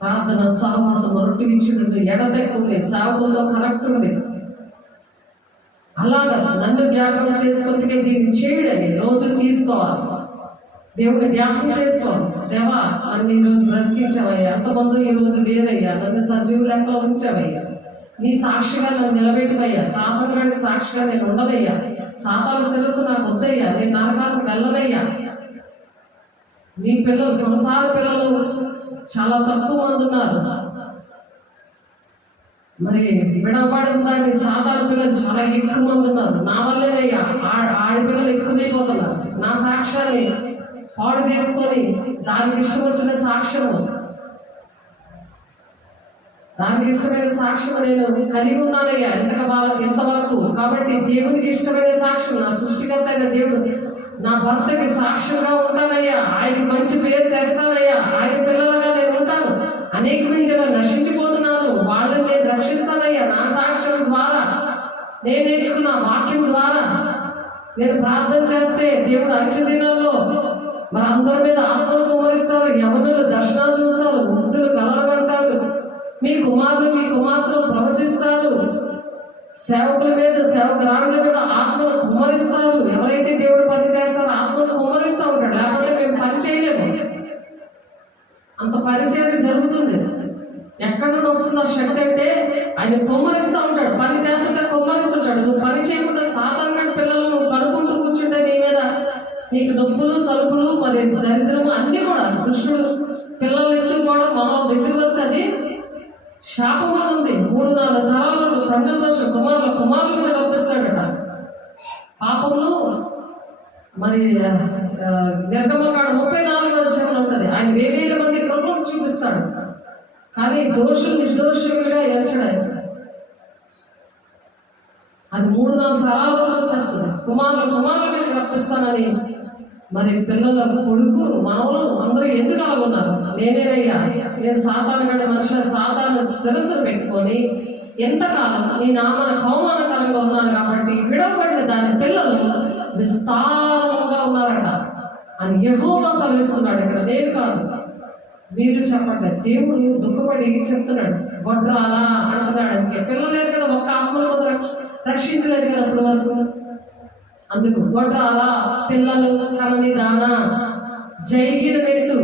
ప్రార్థన, సహవాసం, రొట్టె విచ్చుకుంటూ ఎడతెక్కుండే సేవకులతో కరెక్ట్ ఉండే అలాగా నన్ను జ్ఞాపకం చేసుకుంటే దీన్ని చేయడని రోజు తీసుకోవాలి. దేవుడిని జ్ఞాపకం చేసుకోవాలి. దేవా, నన్ను ఈరోజు బ్రతికించావయ్యా. ఎంతమంది ఈరోజు లేరయ్యా, నన్ను సజీవ లెక్కలో ఉంచావయ్యా. నీ సాక్షిగా నన్ను నిలబెట్టువయ్యా. సాతానుడికి సాక్షిగా నేను ఉండదయ్యా. సాతాను శిరస్సు నాకు వద్దయ్యా. నేను నరకానికి వెళ్ళనయ్యా. నీ పిల్లలు, సంసార పిల్లలు చాలా తక్కువ మంది ఉన్నారు. మరి విడవబడిన దాన్ని సాధారణ పిల్లలు చాలా ఎక్కువ మంది ఉన్నారు. నా వల్లేనయ్యా ఆడపిల్లలు ఎక్కువైపోతున్నారు. నా సాక్ష్యాన్ని పాడు చేసుకొని దానికి ఇష్టం వచ్చిన సాక్ష్యము, దానికి ఇష్టమైన సాక్ష్యం నేను కలిగి ఉన్నానయ్యా ఎంతవరకు. కాబట్టి దేవునికి ఇష్టమైన సాక్ష్యం, నా సృష్టికర్త అయిన దేవుడు నా భర్తకి సాక్ష్యంగా ఉంటానయ్యా. ఆయనకి మంచి పేరు తెస్తానయ్యా. ఆయన పిల్లలుగా నేను ఉంటాను. అనేక మంది నశించిపోతున్నాను, వాళ్ళని నేను రక్షిస్తానయ్యా. నా సాక్ష్యం ద్వారా, నేను నేర్చుకున్న వాక్యం ద్వారా నేను ప్రార్థన చేస్తే దేవుడు అంచె దినాల్లో మరి అందరి మీద ఆత్మలు కుమరిస్తారు. యవనులు దర్శనాలు చూస్తారు, వృద్ధులు కలవగంటారు, మీ కుమారులు మీ కుమార్తెలు ప్రవచిస్తారు, సేవకుల మీద సేవకురాళ్ళ మీద ఆత్మను కుమ్మరిస్తారు. ఎవరైతే దేవుడు పని చేస్తారో ఆత్మను కుమ్మరిస్తూ ఉంటాడు, లేకపోతే మేము పని చేయలేము. అంత పరిచయం జరుగుతుంది. ఎక్కడి నుండి వస్తున్న శక్తి అంటే ఆయన కుమ్మరిస్తూ ఉంటాడు, పని చేస్తుంటే కుమ్మరిస్తుంటాడు. నువ్వు పని చేయకుండా సాధారణ పిల్లలు నువ్వు కనుక్కుంటూ కూర్చుంటే నీ మీద నీకు నొప్పులు సలుపులు మరి దరిద్రము అన్నీ కూడా దుష్టుడు పిల్లలు ఎత్తుకోవడం మన దగ్గర వరకు అది శాపంగా ఉంది. 3-4 తరాల వరకు తండ్రి దోషం కుమారుల మీద రప్పిస్తాడట. పాపంలో మరి నిర్గమకాండం 34వ అధ్యాయంలో ఉంటుంది. ఆయన 1000 మంది కృపను చూపిస్తాడు, కానీ దోషులు నిర్దోషులుగా ఎంచడానికి అది 3-4 తరాల వరకు వచ్చేస్తుంది. కుమారుల మీద రప్పిస్తానని మరి పిల్లల కొడుకు మనవలు అందరూ ఎందుకు అలాగున్నారు? నేనేనయ్యా, నేను సాతాను గడ్డ మనుషుల సాతాను శిరస్సును పెట్టుకొని ఎంతకాలం నీ నామానికి అవమానకరంగా ఉన్నాను కాబట్టి విడవబడిన దాని పిల్లలు విస్తారంగా ఉన్నారట అని యెహోవా సెలవిస్తున్నాడు. ఇక్కడ నేను కాదు, మీరు చెప్పట్లేదు. దేవుడు దుఃఖపడి చెప్తున్నాడు, గొడ్రాలా అంటున్నాడు. అందుకే పిల్లలేదు కదా, ఒక్క ఆత్మను కూడా రక్షించలేదు కదా అప్పటి వరకు. అందుకు గొడ్రాలా, పిల్లలు కనని దానా, జైకీర్తనెత్తు,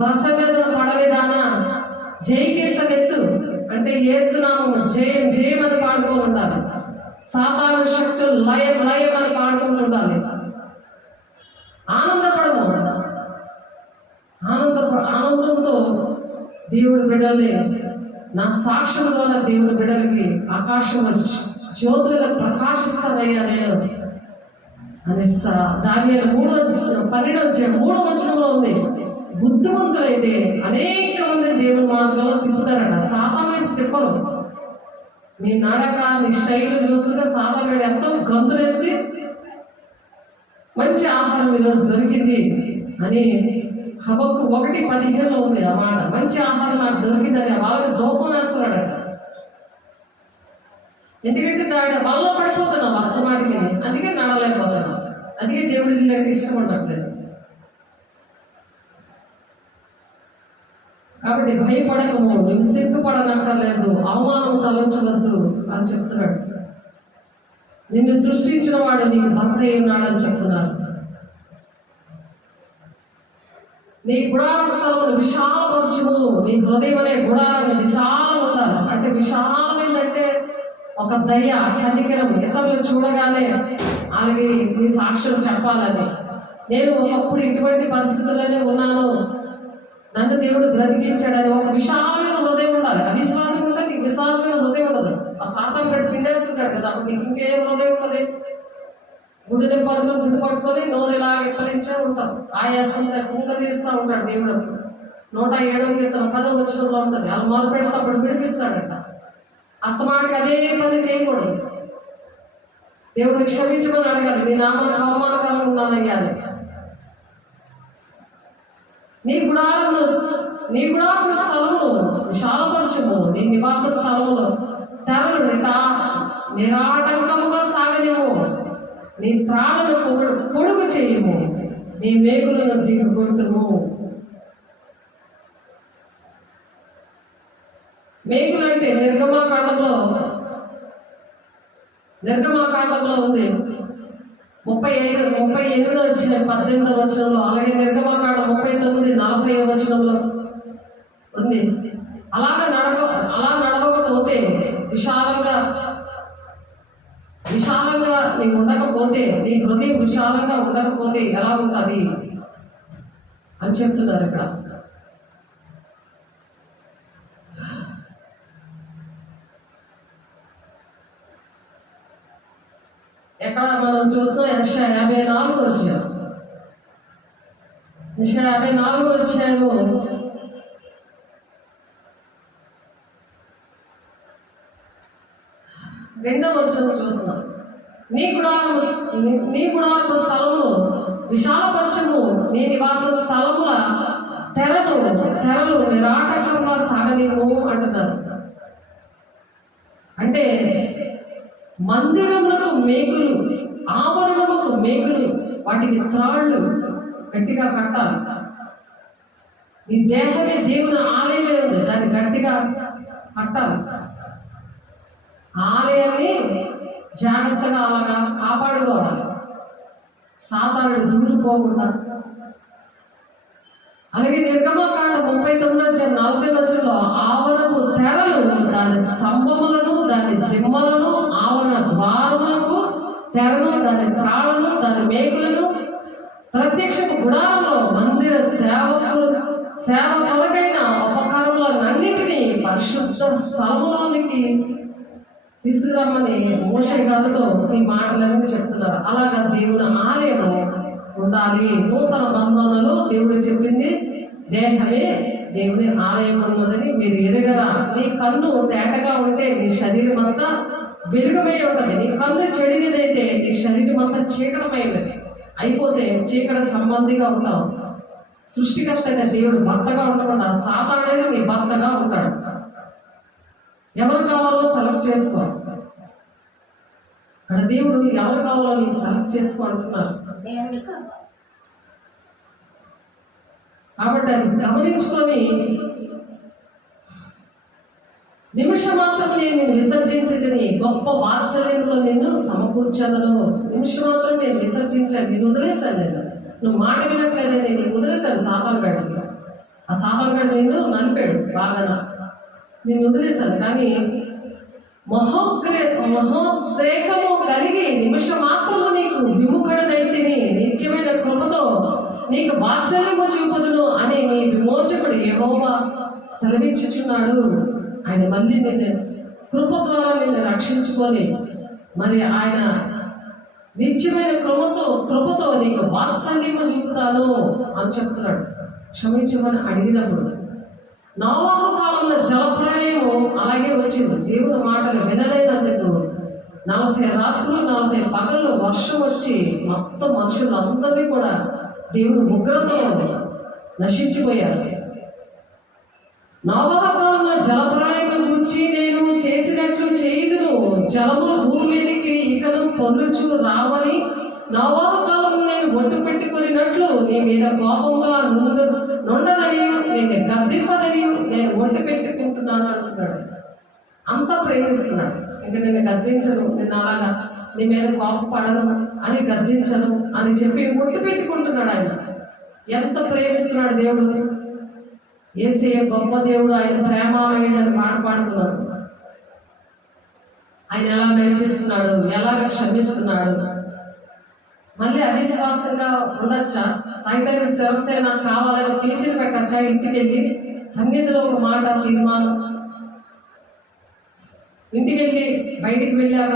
ప్రసంగం పడని దానా, జైకీర్తనెత్తు అంటే యేసునామము జయం జయం అని పాడుకొని ఉండాలి. సాతాను శక్తులు లయం లయం అని పాడుకొని ఉండాలి. ఆనందపడము, ఆనందంతో దేవుడు బిడ్డలే నా సాక్ష్యం ద్వారా దేవుడి బిడ్డలకి ఆకాశం జ్యోతుల ప్రకాశిస్తానయ్యా నేను అని దానియేలు 3:12 వచనంలో ఉంది. బుద్ధిమంతులైతే అనేక మంది దేవుని మార్గంలో తిప్పుతారట, సాతాను వైపు తిప్పరు. నీ నడక నీ స్టైల్ చూస్తుంటే సాతాను ఎంతో గంతులేసి మంచి ఆహారం ఈరోజు దొరికింది అని హబక్కు 1:15 ఉంది ఆ మాట. మంచి ఆహారం నాకు దొరికిందని వాళ్ళకి దూపం వేస్తున్నాడట. ఎందుకంటే దాని వల్ల పడిపోతున్నావు అస్తమాటికి, అందుకే నడలేకపోతున్నావు. అందుకే దేవుడికి ఇలాంటి ఇష్టం ఉండట్లేదు. కాబట్టి భయపడకము, నువ్వు సిగ్గుపడనక్కర్లేదు, అవమానం తలంచవద్దు అని చెప్తున్నాడు. నిన్ను సృష్టించిన వాడు నీకు భర్త ఉన్నాడని చెప్తున్నారు. నీ గుడార స్థలమును విశాలపరచుము, నీ హృదయం అనే గుడారాన్ని విశాలం ఉండాలి. అంటే విశాలమైందంటే ఒక దయ, కనికరం, ఇతరులు చూడగానే అలాగే నీ సాక్ష్యం చెప్పాలని. నేను ఒకప్పుడు ఇటువంటి పరిస్థితుల్లోనే ఉన్నాను, నన్ను దేవుడు బ్రతికించాడని ఒక విశాలమైన హృదయం ఉండాలి. అవిశ్వాసం ఉంటే నీకు విశాలమైన హృదయం ఉండదు. ఆ సాతాను పెట్టి పిండేస్తుంటాడు కదా, అప్పుడు నీకు ఇంకేం హృదయం ఉంటుంది? గుడ్డు దెబ్బలు గుడ్డు పట్టుకొని నోరు ఇలా విప్పలించే ఉంటారు. ఆయాసంగా కుంగ తీస్తూ ఉంటాడు దేవుడు. 107వ కీర్తన 10వ వచనంలో ఉంటుంది. వాళ్ళు మొదలు పెడితే అప్పుడు విడిపిస్తాడంట. అస్తమాటికి అదే పని చేయకూడదు. దేవుడిని క్షమించమని అడగాలి. నీ నామానికి అవమానకరంగా ఉన్నానయ్యాలి. నీ గుడారము స్థలమును విశాలపరచుము, నీ నివాస స్థలములో తెరలు నిరాటంకముగా సాగదేమో, నీ త్రాళ్ళను పొడుగు చేయము, నీ మేకులను దిగుకొట్టుము. మేకులు అంటే నిర్గమాకాండంలో ఉంది 38వ అధ్యాయం 18వ వచనంలో, అలాగే నిర్గమాకాండం 39:40వ వచనంలో ఉంది. అలా నడవకపోతే విశాలంగా నీకు ఉండకపోతే, నీ హృదయం విశాలంగా ఉండకపోతే ఎలా ఉంటుంది అని చెప్తున్నారు ఇక్కడ. ఎక్కడ మనం చూస్తున్నాం యెషయా 54వ అధ్యాయం. యెషయా 54వ అధ్యాయము 2వ వచనం చూస్తున్నాం. నీ గుడారపు స్థలమును విశాలపరచము, నీ నివాస స్థలముల తెరలు నిరాటంకంగా సాగనివ్వు అంటున్నారు. అంటే మందిరములకు మేకులు, ఆభరణములకు మేకులు, వాటికి త్రాళ్ళు గట్టిగా కట్టాలి. ఈ దేహమే దేవుని ఆలయమే ఉంది, దాన్ని గట్టిగా కట్టాలి. ఆలయాన్ని జాగ్రత్తగా అలాగా కాపాడుకోవాలి, సాతానుడు దూరిపోకుండా. అలాగే నిర్గమకాండ 39:40 ఆవరణపు తెరలు, దాని స్తంభములను, దాని దిమ్మలను, ఆవరణ ద్వారములకు తెరను, దాని త్రాళ్లను, దాని మేకులను, ప్రత్యక్ష గుడారంలో మందిర సేవ కొరకైన ఉపకరణలన్నింటినీ పరిశుద్ధ స్థలములోనికి తీసుకురమ్మని మోషే గారితో ఈ మాటలన్నీ చెప్తున్నారు. అలాగా దేవుని ఆలయము ఉండాలి. నూతన బంధంలో దేవుడు చెప్పింది దేహమే దేవుని ఆలయం ఉన్నదని మీరు ఎరగరా. నీ కన్ను తేటగా ఉంటే నీ శరీరం అంతా వెలుగమై ఉంటుంది. నీ కన్ను చెడినదైతే నీ శరీరం అంతా చీకటమైనది అయిపోతే చీకట సంబంధిగా ఉంటావు. సృష్టికర్త అయిన దేవుడు భర్తగా ఉండకుండా సాతానుడైన నీ భర్తగా ఉంటాడు. ఎవరు కావాలో సెలెక్ట్ చేసుకో. అక్కడ దేవుడు ఎవరు కావాలో నీకు సెలెక్ట్ చేసుకో అంటున్నారు. కాబట్టి అది గమనించుకొని నిమిషం మాత్రం నేను విసర్జించదని గొప్ప వాత్సల్యంతో నిన్ను సమకూర్చదను. నిమిషం మాత్రం నేను విసర్జించాను, నేను వదిలేశాను. నువ్వు మాట వినట్లేదని నేను వదిలేశాను సాతానుగాడికి. ఆ సాతానుగాడు నిన్ను నలిపాడు బాగా, నేను వదిలేశాను. కానీ మహోద్రేకము కలిగి నిమిషం మాత్రము నీకు విముఖుడనైతిని, నిత్యమైన కృపతో నీకు వాత్సల్యము చూపుదును అని నీ విమోచకుడు యెహోవా సెలవిచ్చుచున్నాడు. ఆయన మళ్ళీ నిన్ను కృప ద్వారా నిన్ను రక్షించుకొని మరి ఆయన నిత్యమైన కృపతో నీకు వాత్సల్యము చూపుతాను అని చెప్తున్నాడు. క్షమించమని అడిగినప్పుడు నోవహు కాలంలో జలప్రళయము అలాగే వచ్చింది. దేవుని మాటలు వినలేనందుకు 40 రాత్రులు 40 పగళ్ళు వర్షం వచ్చి మొత్తం మనుషులందరినీ కూడా దేవుని ఉగ్రతలో నశించిపోయారు. నోవహు కాలంలో జలప్రళయం గురించి నేను చేసినట్లు చేయుదును, జలములు భూమి మీదకి ఇకను పొర్లుచు రావని నోవహు కాలంలో నేను ఒట్టు పెట్టుకున్నట్లు నీ మీద కోపంగా నుండనని నేను గద్దింపదని నేను ఒట్టు పెట్టుకుంటున్నాను అంటున్నాడు. అంత ప్రేమిస్తున్నాడు. ఇంకా నేను గద్దించను, నేను అలాగా నీ మీద కోపపడను అని గద్దించను అని చెప్పి ఒట్టు పెట్టుకుంటున్నాడు. ఆయన ఎంత ప్రేమిస్తున్నాడు దేవుడు. యేసయ్య గొప్ప దేవుడు, ఆయన ప్రేమామయుడని పాట పాడుతున్నాడు. ఆయన ఎలా నడిపిస్తున్నాడు, ఎలాగ క్షమిస్తున్నాడు. మళ్ళీ అవిశ్వాసంగా ఉండొచ్చా? సైతం శిరస్సే నాకు కావాలని పీచీలు పెట్టచ్చా? ఇంటికి వెళ్ళి సంగీతంలో ఒక మాట తీర్మానం, ఇంటికి వెళ్ళి బయటికి వెళ్ళాక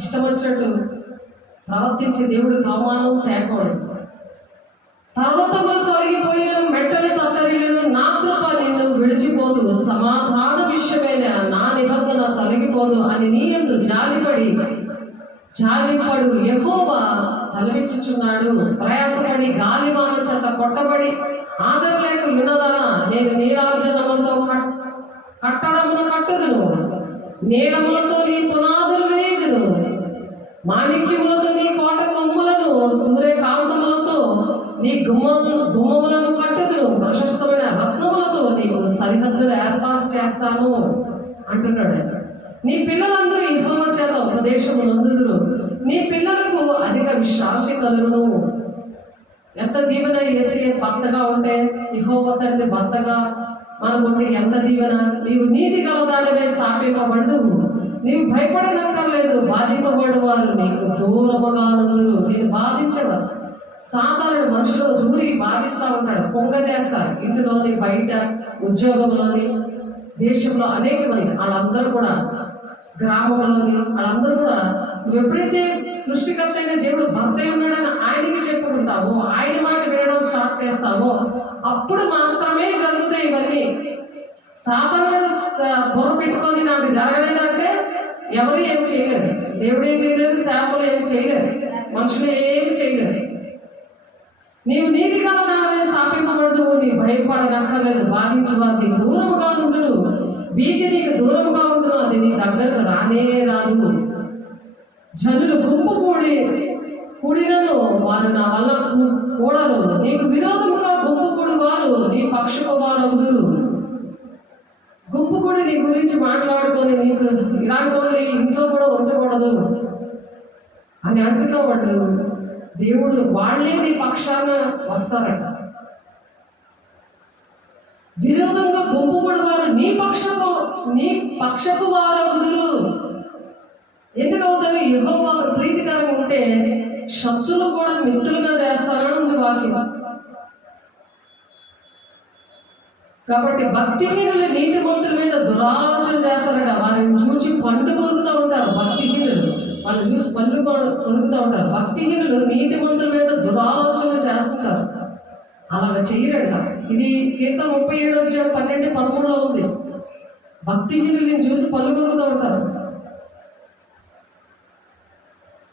ఇష్టం వచ్చినట్టు ప్రవర్తించి దేవుడికి అవమానం తేకూడదు. పర్వతములు తొలగిపోయిన మెట్టలు తత్తరిల్లును, నా కృప నిన్ను విడిచిపోదు, సమాధాన విషయమైన నా నిబంధన తొలగిపోదు అని నీ యందు జాలిపడు యెహోవా సెలవిచ్చుచున్నాడు. ప్రయాసపడి గాలివాన చేత కొట్టబడి ఆదరలేక వినదానా, నేను నీరాజనములతో కట్టడమును కట్టుదును, నీలములతో నీ పునాదులు వేయుదును, మాణిక్యములతో నీ కోట కొమ్ములను, సూర్యకాంతములతో నీ గుమ్మములను కట్టుదును, ప్రశస్తమైన రత్నములతో నీకు సరిహద్దులు ఏర్పాటు చేస్తాను అంటున్నాడు. నీ పిల్లలందరూ యెహోవా చేత ఉపదేశము నొందుదురు, నీ పిల్లలకు అధిక విశ్రాంతి కలుగును. ఎంత దీవెన యేసయ్య భర్తగా ఉంటే, యెహోవా తండ్రి భర్తగా మనకుంటే ఎంత దీవెన. నీవు నీతి గలదానివే స్థాపింపబడు, నీవు భయపడనక్కర్లేదు. బాధింపబడు వారు నీకు దూరముగా నుందురు. నేను బాధించేవారు సాతానుడు మనుషులు దూరి బాధిస్తూ ఉంటాడు, పొంగ చేస్తారు. ఇంటిలోని, బయట, ఉద్యోగంలోని, దేశంలో అనేక మంది వాళ్ళందరూ కూడా, గ్రామంలోని వాళ్ళందరూ కూడా నువ్వు ఎప్పుడైతే సృష్టికర్త అయిన దేవుడు భర్త ఉన్నాడని ఆయనకి చెప్పుకుంటావో, ఆయన మాట వినడం స్టార్ట్ చేస్తావో, అప్పుడు మాత్రమే జరుగుతాయి ఇవన్నీ. సాతానుడు బుర్ర పెట్టుకొని నాకు జరగలేదంటే ఎవరు ఏం చేయలేరు. దేవుడు ఏం చేయలేరు, సేవకులు ఏం చేయలేరు, మనుషులు ఏం చేయలేరు. నీవు నీతి కాలనాలే స్థాపింపబడదు, నీ భయపడనక్కర్లేదు. బాధించేవారు నీకు దూరముగా ఉందురు, వీధి నీకు దూరముగా ఉండును, అది నీ దగ్గరకు రానే రాదు. జనులు గుంపు కూడినను వారు నా వల్ల కూడరు, నీకు విరోధముగా గుంపు కూడి వారు నీ పక్షపు వారు వారగుదురు. గుంపు కూడా నీ గురించి మాట్లాడుకొని నీకు ఇలాంటి వాళ్ళు ఇంట్లో కూడా ఉంచకూడదు అని అంటున్న వాళ్ళు దేవుళ్ళు వాళ్ళే నీ పక్షాన వస్తారట. విరోధంగా గుంపుకూడి వారు నీ పక్షపు వారగుదురు. ఎందుకు అవుతారు? యెహోవాకు ప్రీతికరంగా ఉంటే శత్రులు కూడా మిత్రులుగా చేస్తారని ఉంది వాక్యం. కాబట్టి భక్తిహీనులు నీతిమంతుల మీద దురాలోచన చేస్తారట. వారిని చూసి పండు కొరుకుతూ ఉంటారు. భక్తిహీనులు వాళ్ళని చూసి పండు కొరుకుతూ ఉంటారు. భక్తిహీనులు నీతిమంతుల మీద దురాలోచనలు చేస్తుంటారు. అలాగ చెయ్యరంట. ఇది కీర్తన 37:12-13 ఉంది. భక్తిహీనులను చూసి పళ్ళు కొరుకుతూ ఉంటారు.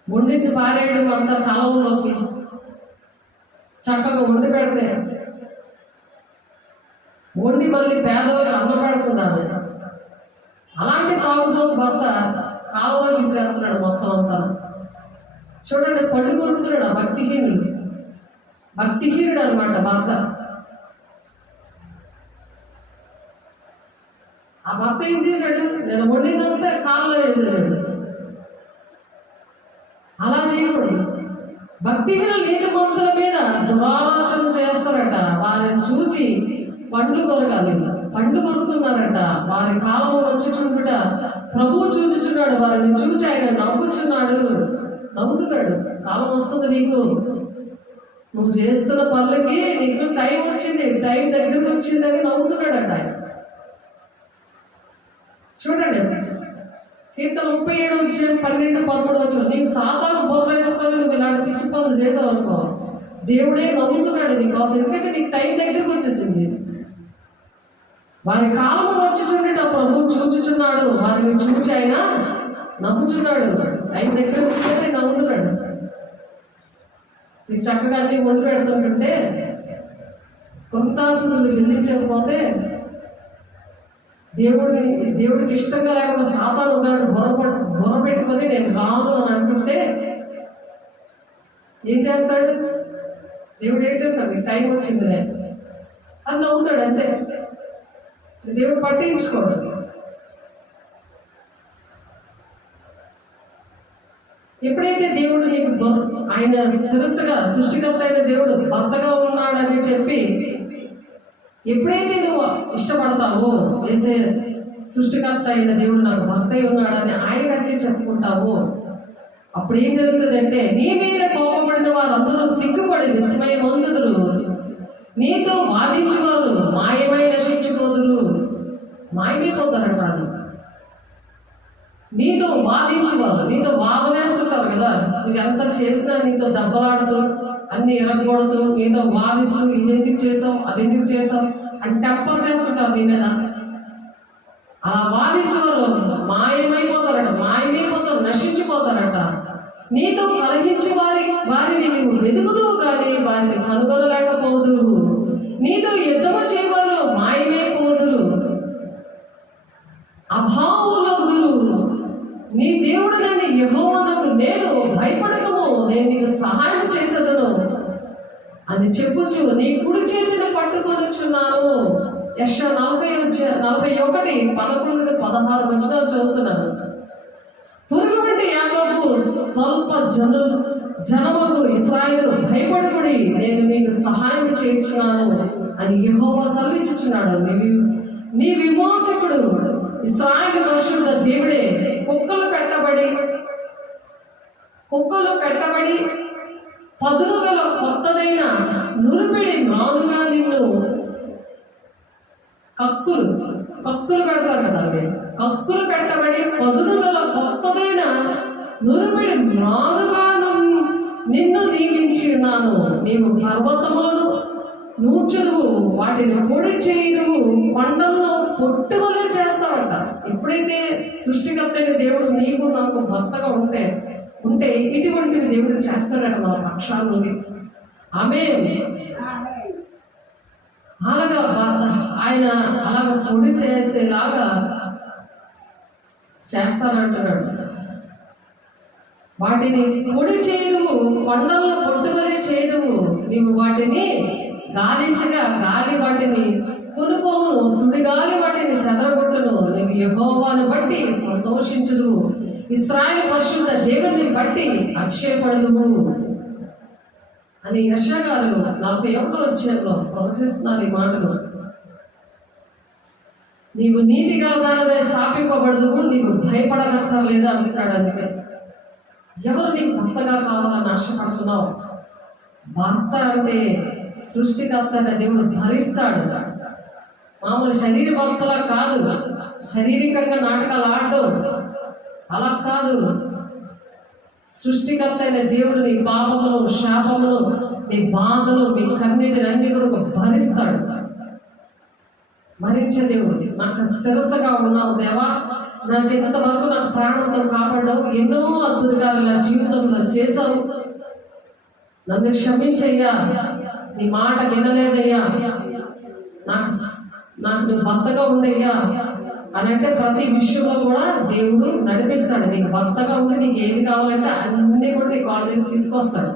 వండింది పారేయడం అంతా కాలంలోకి చక్కగా వండి పెడితే వండి మళ్ళీ పేదవాళ్ళకి అన్నం పెడుతుంది ఆమె. అలాంటి తాగుబోతు భర్త కాలంలో విసిరేస్తున్నాడు మొత్తం అంతా. చూడండి, పళ్ళు కొరుకుతున్నాడు ఆ భక్తిహీనుడు అనమాట భర్త. ఆ భర్త ఏం చేశాడు? నేను వండినంతా కాలంలో వేసేసాడు. అలా చేయకూడదు. భక్తిహీనులు నీతిమంతుల మీద దురాలోచన చేస్తారట. వారిని చూచి పండ్లు కొరకాలి. పండ్లు కొరుకుతున్నారట. వారి కాలం వచ్చుచుండుట ప్రభువు చూచుచున్నాడు. వారిని చూచి ఆయన నవ్వుతున్నాడు. కాలం వస్తుంది నీకు, నువ్వు చేస్తున్న పనులకి నీకు టైం వచ్చింది, టైం దగ్గరకు వచ్చిందని నవ్వుతున్నాడట ఆయన. చూడండి, కీర్తన 37:12-13 నీకు సాతాను బొర్ర వేసుకొని నువ్వు ఇలాంటి పిచ్చి పనులు చేసావు అనుకో, దేవుడే నవ్వుతున్నాడు నీకోసం. ఎందుకంటే నీకు టైం దగ్గరకు వచ్చేసింది. వారి కాలము వచ్చి చూడట ప్రభువు చూచుచున్నాడు. వారిని చూచి ఆయన నవ్వుచున్నాడు. టైం దగ్గర వచ్చిందని నవ్వుతున్నాడు. నీకు చక్కగా అన్ని వండి పెడుతుంటుంటే కొంతాసులు చెల్లించకపోతే దేవుడికి ఇష్టంగా లేకుండా సాతాను గారిని బొర పెట్టుకొని నేను రాను అని అంటుంటే ఏం చేస్తాడు? దేవుడు ఏం చేస్తాడు? నీకు టైం వచ్చిందిలే అని నవ్వుతాడు అంతే. దేవుడు పట్టించుకోడు. ఎప్పుడైతే దేవుడు నీకు ఆయన శిరస్సుగా సృష్టికర్త అయిన దేవుడు భర్తగా ఉన్నాడని చెప్పి ఎప్పుడైతే నువ్వు ఇష్టపడతావో, వేసే సృష్టికర్త అయిన దేవుడు నాకు భర్త ఉన్నాడని ఆయన కంటే చెప్పుకుంటావో, అప్పుడు ఏం జరుగుతుందంటే నీ మీద కోపపడిన వారందరూ సిగ్గుపడి విస్మయం పొందుదురు. నీతో వాదించేవారు మాయమై నశించిపోదురు. మాయమైపోతారంట వాళ్ళు. నీతో వాదించేవారు, నీతో వాదనేస్తుంటారు కదా. నువ్వు ఎంత చేసినా నీతో దెబ్బలాడుతూ అన్ని ఎరగకూడదు, నీతో వాదిస్తూ ఇది ఎందుకు చేసావు, అది ఎందుకు చేసావు అని టెంపర్ చేస్తుంటారు నీ మీద. అలా వాదించేవారు మాయమైపోతారు, నశించిపోతారట. నీతో కలహించి వారిని నువ్వు వెతుకుదువు కానీ వారిని కనుగొనలేకపోదురు. నీతో యుద్ధము చేయవారు మాయమైపోదురు, అభావులగుదురు. నీ దేవుడైన యెహోవాకు నేను భయపడకము, నేను నీకు సహాయం చేసేదను అని చెప్పుచు నీ కుడి చేతిని పట్టుకొనిచున్నాను. యెషయా 41:11-16 చదువుతున్నాను. పురుగు వంటి యాకోబు స్వల్ప జనముకు ఇశ్రాయేలు భయపడకుడి, నేను నీకు సహాయం చేయించున్నాను అని యెహోవా సెలవిచ్చుచున్నాడు. నీ విమోచకుడు ఇశ్రాయేలు పరిశుద్ధ దేవుడే. కుక్కలు పెట్టబడి పదును గల కొత్తదైన నురిపిడి నానుగా నిన్ను కక్కులు పెడతారు కదా, అదే కక్కులు పెట్టబడి పదును గల కొత్తదైన నురిపిడి నానుగా నిన్ను నియమించి ఉన్నాను. నీవు పర్వతములను నూర్చునువు, వాటిని పొడి చేయదువు, కొండల్లో పొట్టువలే చేస్తావట. ఎప్పుడైతే సృష్టికర్త దేవుడు నీకు నాకు భర్తగా ఉంటే ఇటువంటివి దేవుడు చేస్తాడట మన పక్షాల నుండి. ఆమేన్. అలాగా ఆయన అలాగ పొడి చేసేలాగా చేస్తానంటున్నాడు. వాటిని పొడి చేయదువు, కొండలను పొట్టువలే చేయదువు. నీవు వాటిని గాలించగా గాలి వాటిని కునుకోమును సుడిగాలి వాటిని చెదరగొట్టును. నీవు యెహోవాను బట్టి సంతోషించుదు, ఇశ్రాయేలు పరిశుద్ధ దేవుని బట్టి అతిశయపడదువు అని యెషయా గారు 41వ అధ్యాయంలో ప్రవచిస్తున్నారు ఈ మాటలు. నీవు నీతి గలదానవే స్థాపింపబడదువు, నీవు భయపడనక్కర్లేదు అంటాడు. అందుకే ఎవరు నీకు భర్తగా కావాలని ఆశపడుతున్నావు? భర్త అంటే సృష్టికర్త అనే దేవుడు భరిస్తాడు. మామూలు శరీర భర్తలా కాదు, శారీరకంగా నాటకాలు ఆడడం అలా కాదు. సృష్టికర్త అయిన దేవుడు నీ పాపమును, శాపమును, నీ బాధలు, మీ కన్నీటినన్నీ కూడా భరిస్తాడు. భరించే దేవుడు. నాకు శిరస్సుగా ఉన్నావు దేవా, నాకు ఇంతవరకు నాకు ప్రాణంతో కాపాడావు, ఎన్నో అద్భుతాలు నా జీవితంలో చేశావు, నన్ను క్షమించయ్యా, నీ మాట వినలేదయ్యా, నాకు నువ్వు భర్తగా ఉండయ్యా అని అంటే ప్రతి విషయంలో కూడా దేవుడు నడిపిస్తాడు. నీకు భర్తగా ఉండి నీకు ఏది కావాలంటే అన్నీ కూడా నీకు వాళ్ళ దగ్గర తీసుకొస్తాడు.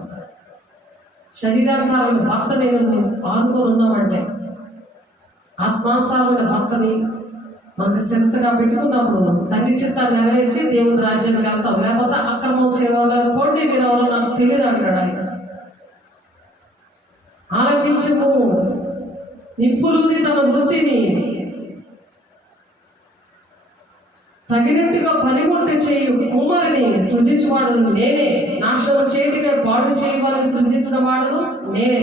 శరీరానుసారమైన భర్త నేను ఆనుకొని ఉన్నామంటే, ఆత్మానుసారమైన భర్తని మనకు శిరస్సుగా పెట్టుకున్నప్పుడు తండ్రి చిత్తాన్ని నెరవేర్చి దేవుని రాజ్యానికి వెళ్తాం. లేకపోతే అక్రమం చేయాలనుకోండి, మీరు ఎవరో నాకు తెలియదు అంటాడు ఆయన. ఆలకించము, నిప్పులూది తన వృత్తిని తగినట్టుగా పనిముట్టు చేయు కుమారుని సృజించువాడు నేనే, నాశనం చేయటిగా పాడు చేయవాలని సృజించిన వాడు నేనే.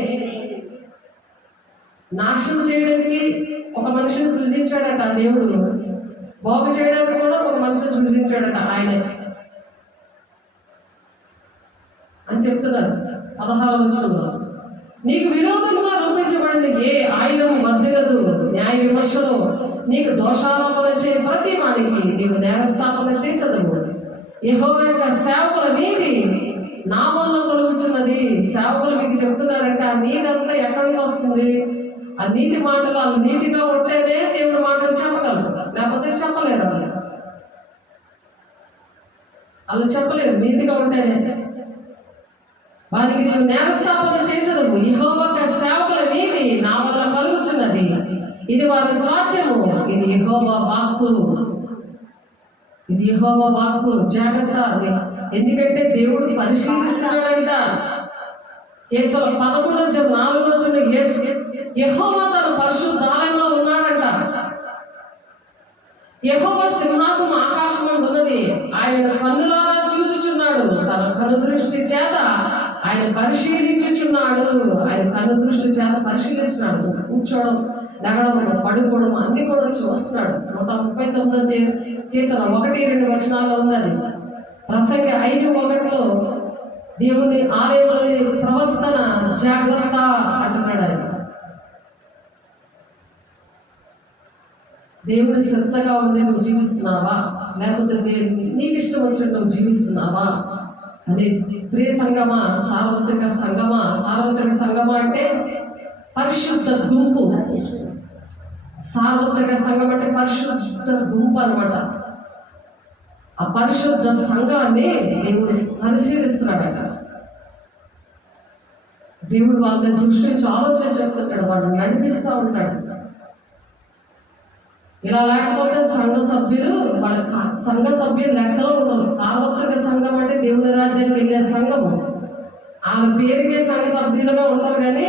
నాశనం చేయడానికి ఒక మనిషిని సృజించాడట దేవుడు, బాగు చేయడానికి కూడా ఒక మనిషిని సృజించాడట ఆయనే అని చెప్తున్నారు 16వ వచనంలో. నీకు విరోధంగా రూపించబడిన ఏ ఆయుధం వర్ధిల్లదు, న్యాయ విమర్శలో నీకు దోషారోపణ చే ప్రతి వానికి నీవు నేరస్థాపన చేసేదవు. యెహోవా యొక్క సేవకుల నీతి నా వల్ల కలుగుతున్నది. సేవకులు మీకు చెప్తున్నారంటే ఆ నీతి అంతా ఎక్కడికి వస్తుంది? ఆ నీతి మాటలు వాళ్ళు నీతిగా ఉంటేనే దేవుడి మాటలు చెప్పగలరు, లేకపోతే చెప్పలేరు. వాళ్ళు చెప్పలేరు నీతిగా ఉంటేనే. వారికి నీవు నేరస్థాపన చేసేదవు. యెహోవా యొక్క సేవకుల నీతి నా వల్ల కలుగుతున్నది, ఇది వారి స్వాస్థ్యము, ఇది యెహోవా వాక్కు, ఇది యెహోవా వాక్కు. జాగ్రత్త. ఎందుకంటే దేవుడు పరిశీలిస్తున్నాడంట. కీర్తన 13:4 యెహోవా తన పరిశుద్ధ ఆలయంలో ఉన్నాడంట. యెహోవా సింహాసనం ఆకాశమందు ఉన్నది, ఆయన కన్నులారా చూచుచున్నాడు, తన కను దృష్టి చేత ఆయన పరిశీలించుచున్నాడు. ఆయన కను దృష్టి చేత పరిశీలిస్తున్నాడు. కూర్చోవడం, లెగడం, పడుకోవడం అన్ని కూడా వచ్చి వస్తున్నాడు. 139 కీర్తన 1-2 వచనాల్లో ఉన్నది. ప్రసంగి 5:1 దేవుని ఆలయంలోని ప్రవర్తన జాగ్రత్త అంటున్నాడు ఆయన. దేవుని శిరస్సుగా ఉండి నువ్వు జీవిస్తున్నావా, లేకపోతే నీకు ఇష్టం వచ్చినట్టు నువ్వు జీవిస్తున్నావా అనే ప్రియ సంగమా, సార్వత్రిక సంగమా. సార్వత్రిక సంగమా అంటే పరిశుద్ధ గుంపు. సార్వత్రిక సంఘం అంటే పరిశుద్ధ గుంపు అన్నమాట. ఆ పరిశుద్ధ సంఘాన్ని దేవుడు పరిశీలిస్తున్నాడట. దేవుడు వాళ్ళ మీద దృష్టి నుంచి ఆలోచన చేస్తుంటాడు, వాళ్ళని నడిపిస్తూ ఉంటాడు. ఇలా లేకపోతే సంఘ సభ్యులు లెక్కలో ఉండరు. సార్వత్రిక సంఘం అంటే దేవుని రాజ్యానికి వెళ్ళే సంఘము. వాళ్ళ పేరుకే సంఘ సభ్యులుగా ఉంటారు, కానీ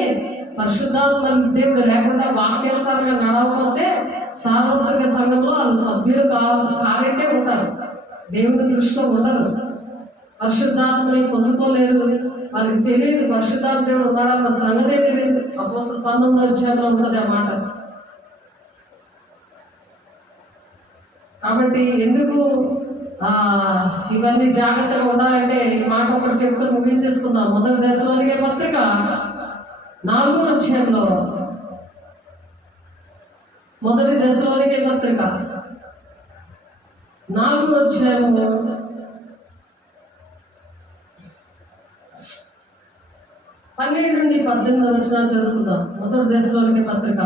పరిశుద్ధాత్మ దేవుడు లేకుండా వాక్యానుసారంగా నడవకపోతే సార్వత్రిక సంఘంలో వాళ్ళు సభ్యులు కారెట్టే ఉంటారు, దేవుని దృష్టిలో ఉండరు. పరిశుద్ధాత్మని పొందుకోలేరు, వాళ్ళకి తెలియదు పరిశుద్ధాత్మ దేవుడు ఉన్నాడన్న సంగతే తెలియదు. అపోస్తలుల 19వ అధ్యాయంలో ఉంటుంది ఆ మాట. కాబట్టి ఎందుకు ఇవన్నీ జాగ్రత్తగా ఉండాలంటే ఈ మాట ఒకటి చెప్పుకొని ముగించేసుకుందాం. 1 దశలోనికే పత్రిక 4వ అధ్యాయంలో, 1 దశలోనికే పత్రిక 4వ అధ్యాయము 12-18 వచనాలు చదువుకుందాం. 1 దశలోనికే పత్రిక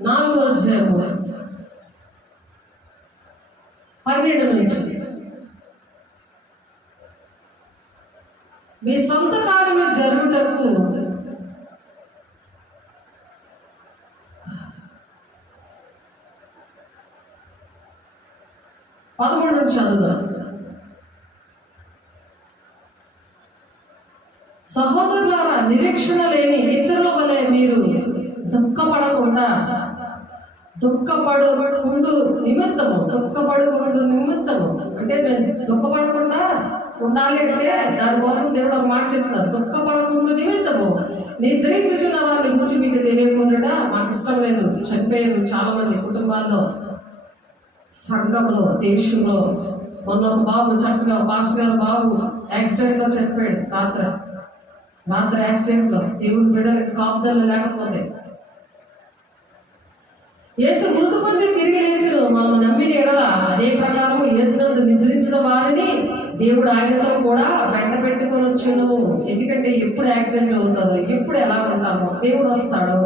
4వ అధ్యాయము 12 నుంచి. మీ సొంత కార్యము జరుగుటకు చదువు. సహోదరులారా, నిరీక్షణ లేని ఇతరుల వలె మీరు దుఃఖపడకుండా దుఃఖపడుకుండు నిమిత్తము అంటే మేము దుఃఖపడకుండా ఉండాలి అంటే దానికోసం దేవుడు ఒక మాట చెప్తున్నారు. దుఃఖపడకుండా నిమిత్తము నిద్రించుచున్న వారి గురించి మీకు తెలియకుండా మాకు ఇష్టం లేదు. చనిపోయారు చాలా మంది కుటుంబాల్లో, సంఘంలో, దేశంలో. మొన్న ఒక బాబు చక్కగా పాస్టర్ గారు బాబు యాక్సిడెంట్లో చనిపోయాడు. రాత్రి యాక్సిడెంట్లో దేవుడు బిడ్డలకి కాపుదల లేకపోతే. యేసు మృతి పొంది తిరిగి లేచిన మనం నమ్మిన ఎడల అదే ప్రకారం యేసునందు నిద్రించిన వారిని దేవుడు ఆయనతో కూడా వెంట పెట్టుకొని వచ్చును. ఎందుకంటే ఎప్పుడు యాక్సిడెంట్ అవుతుందో, ఎప్పుడు ఎలా ఉంటామో, దేవుడు వస్తాడో,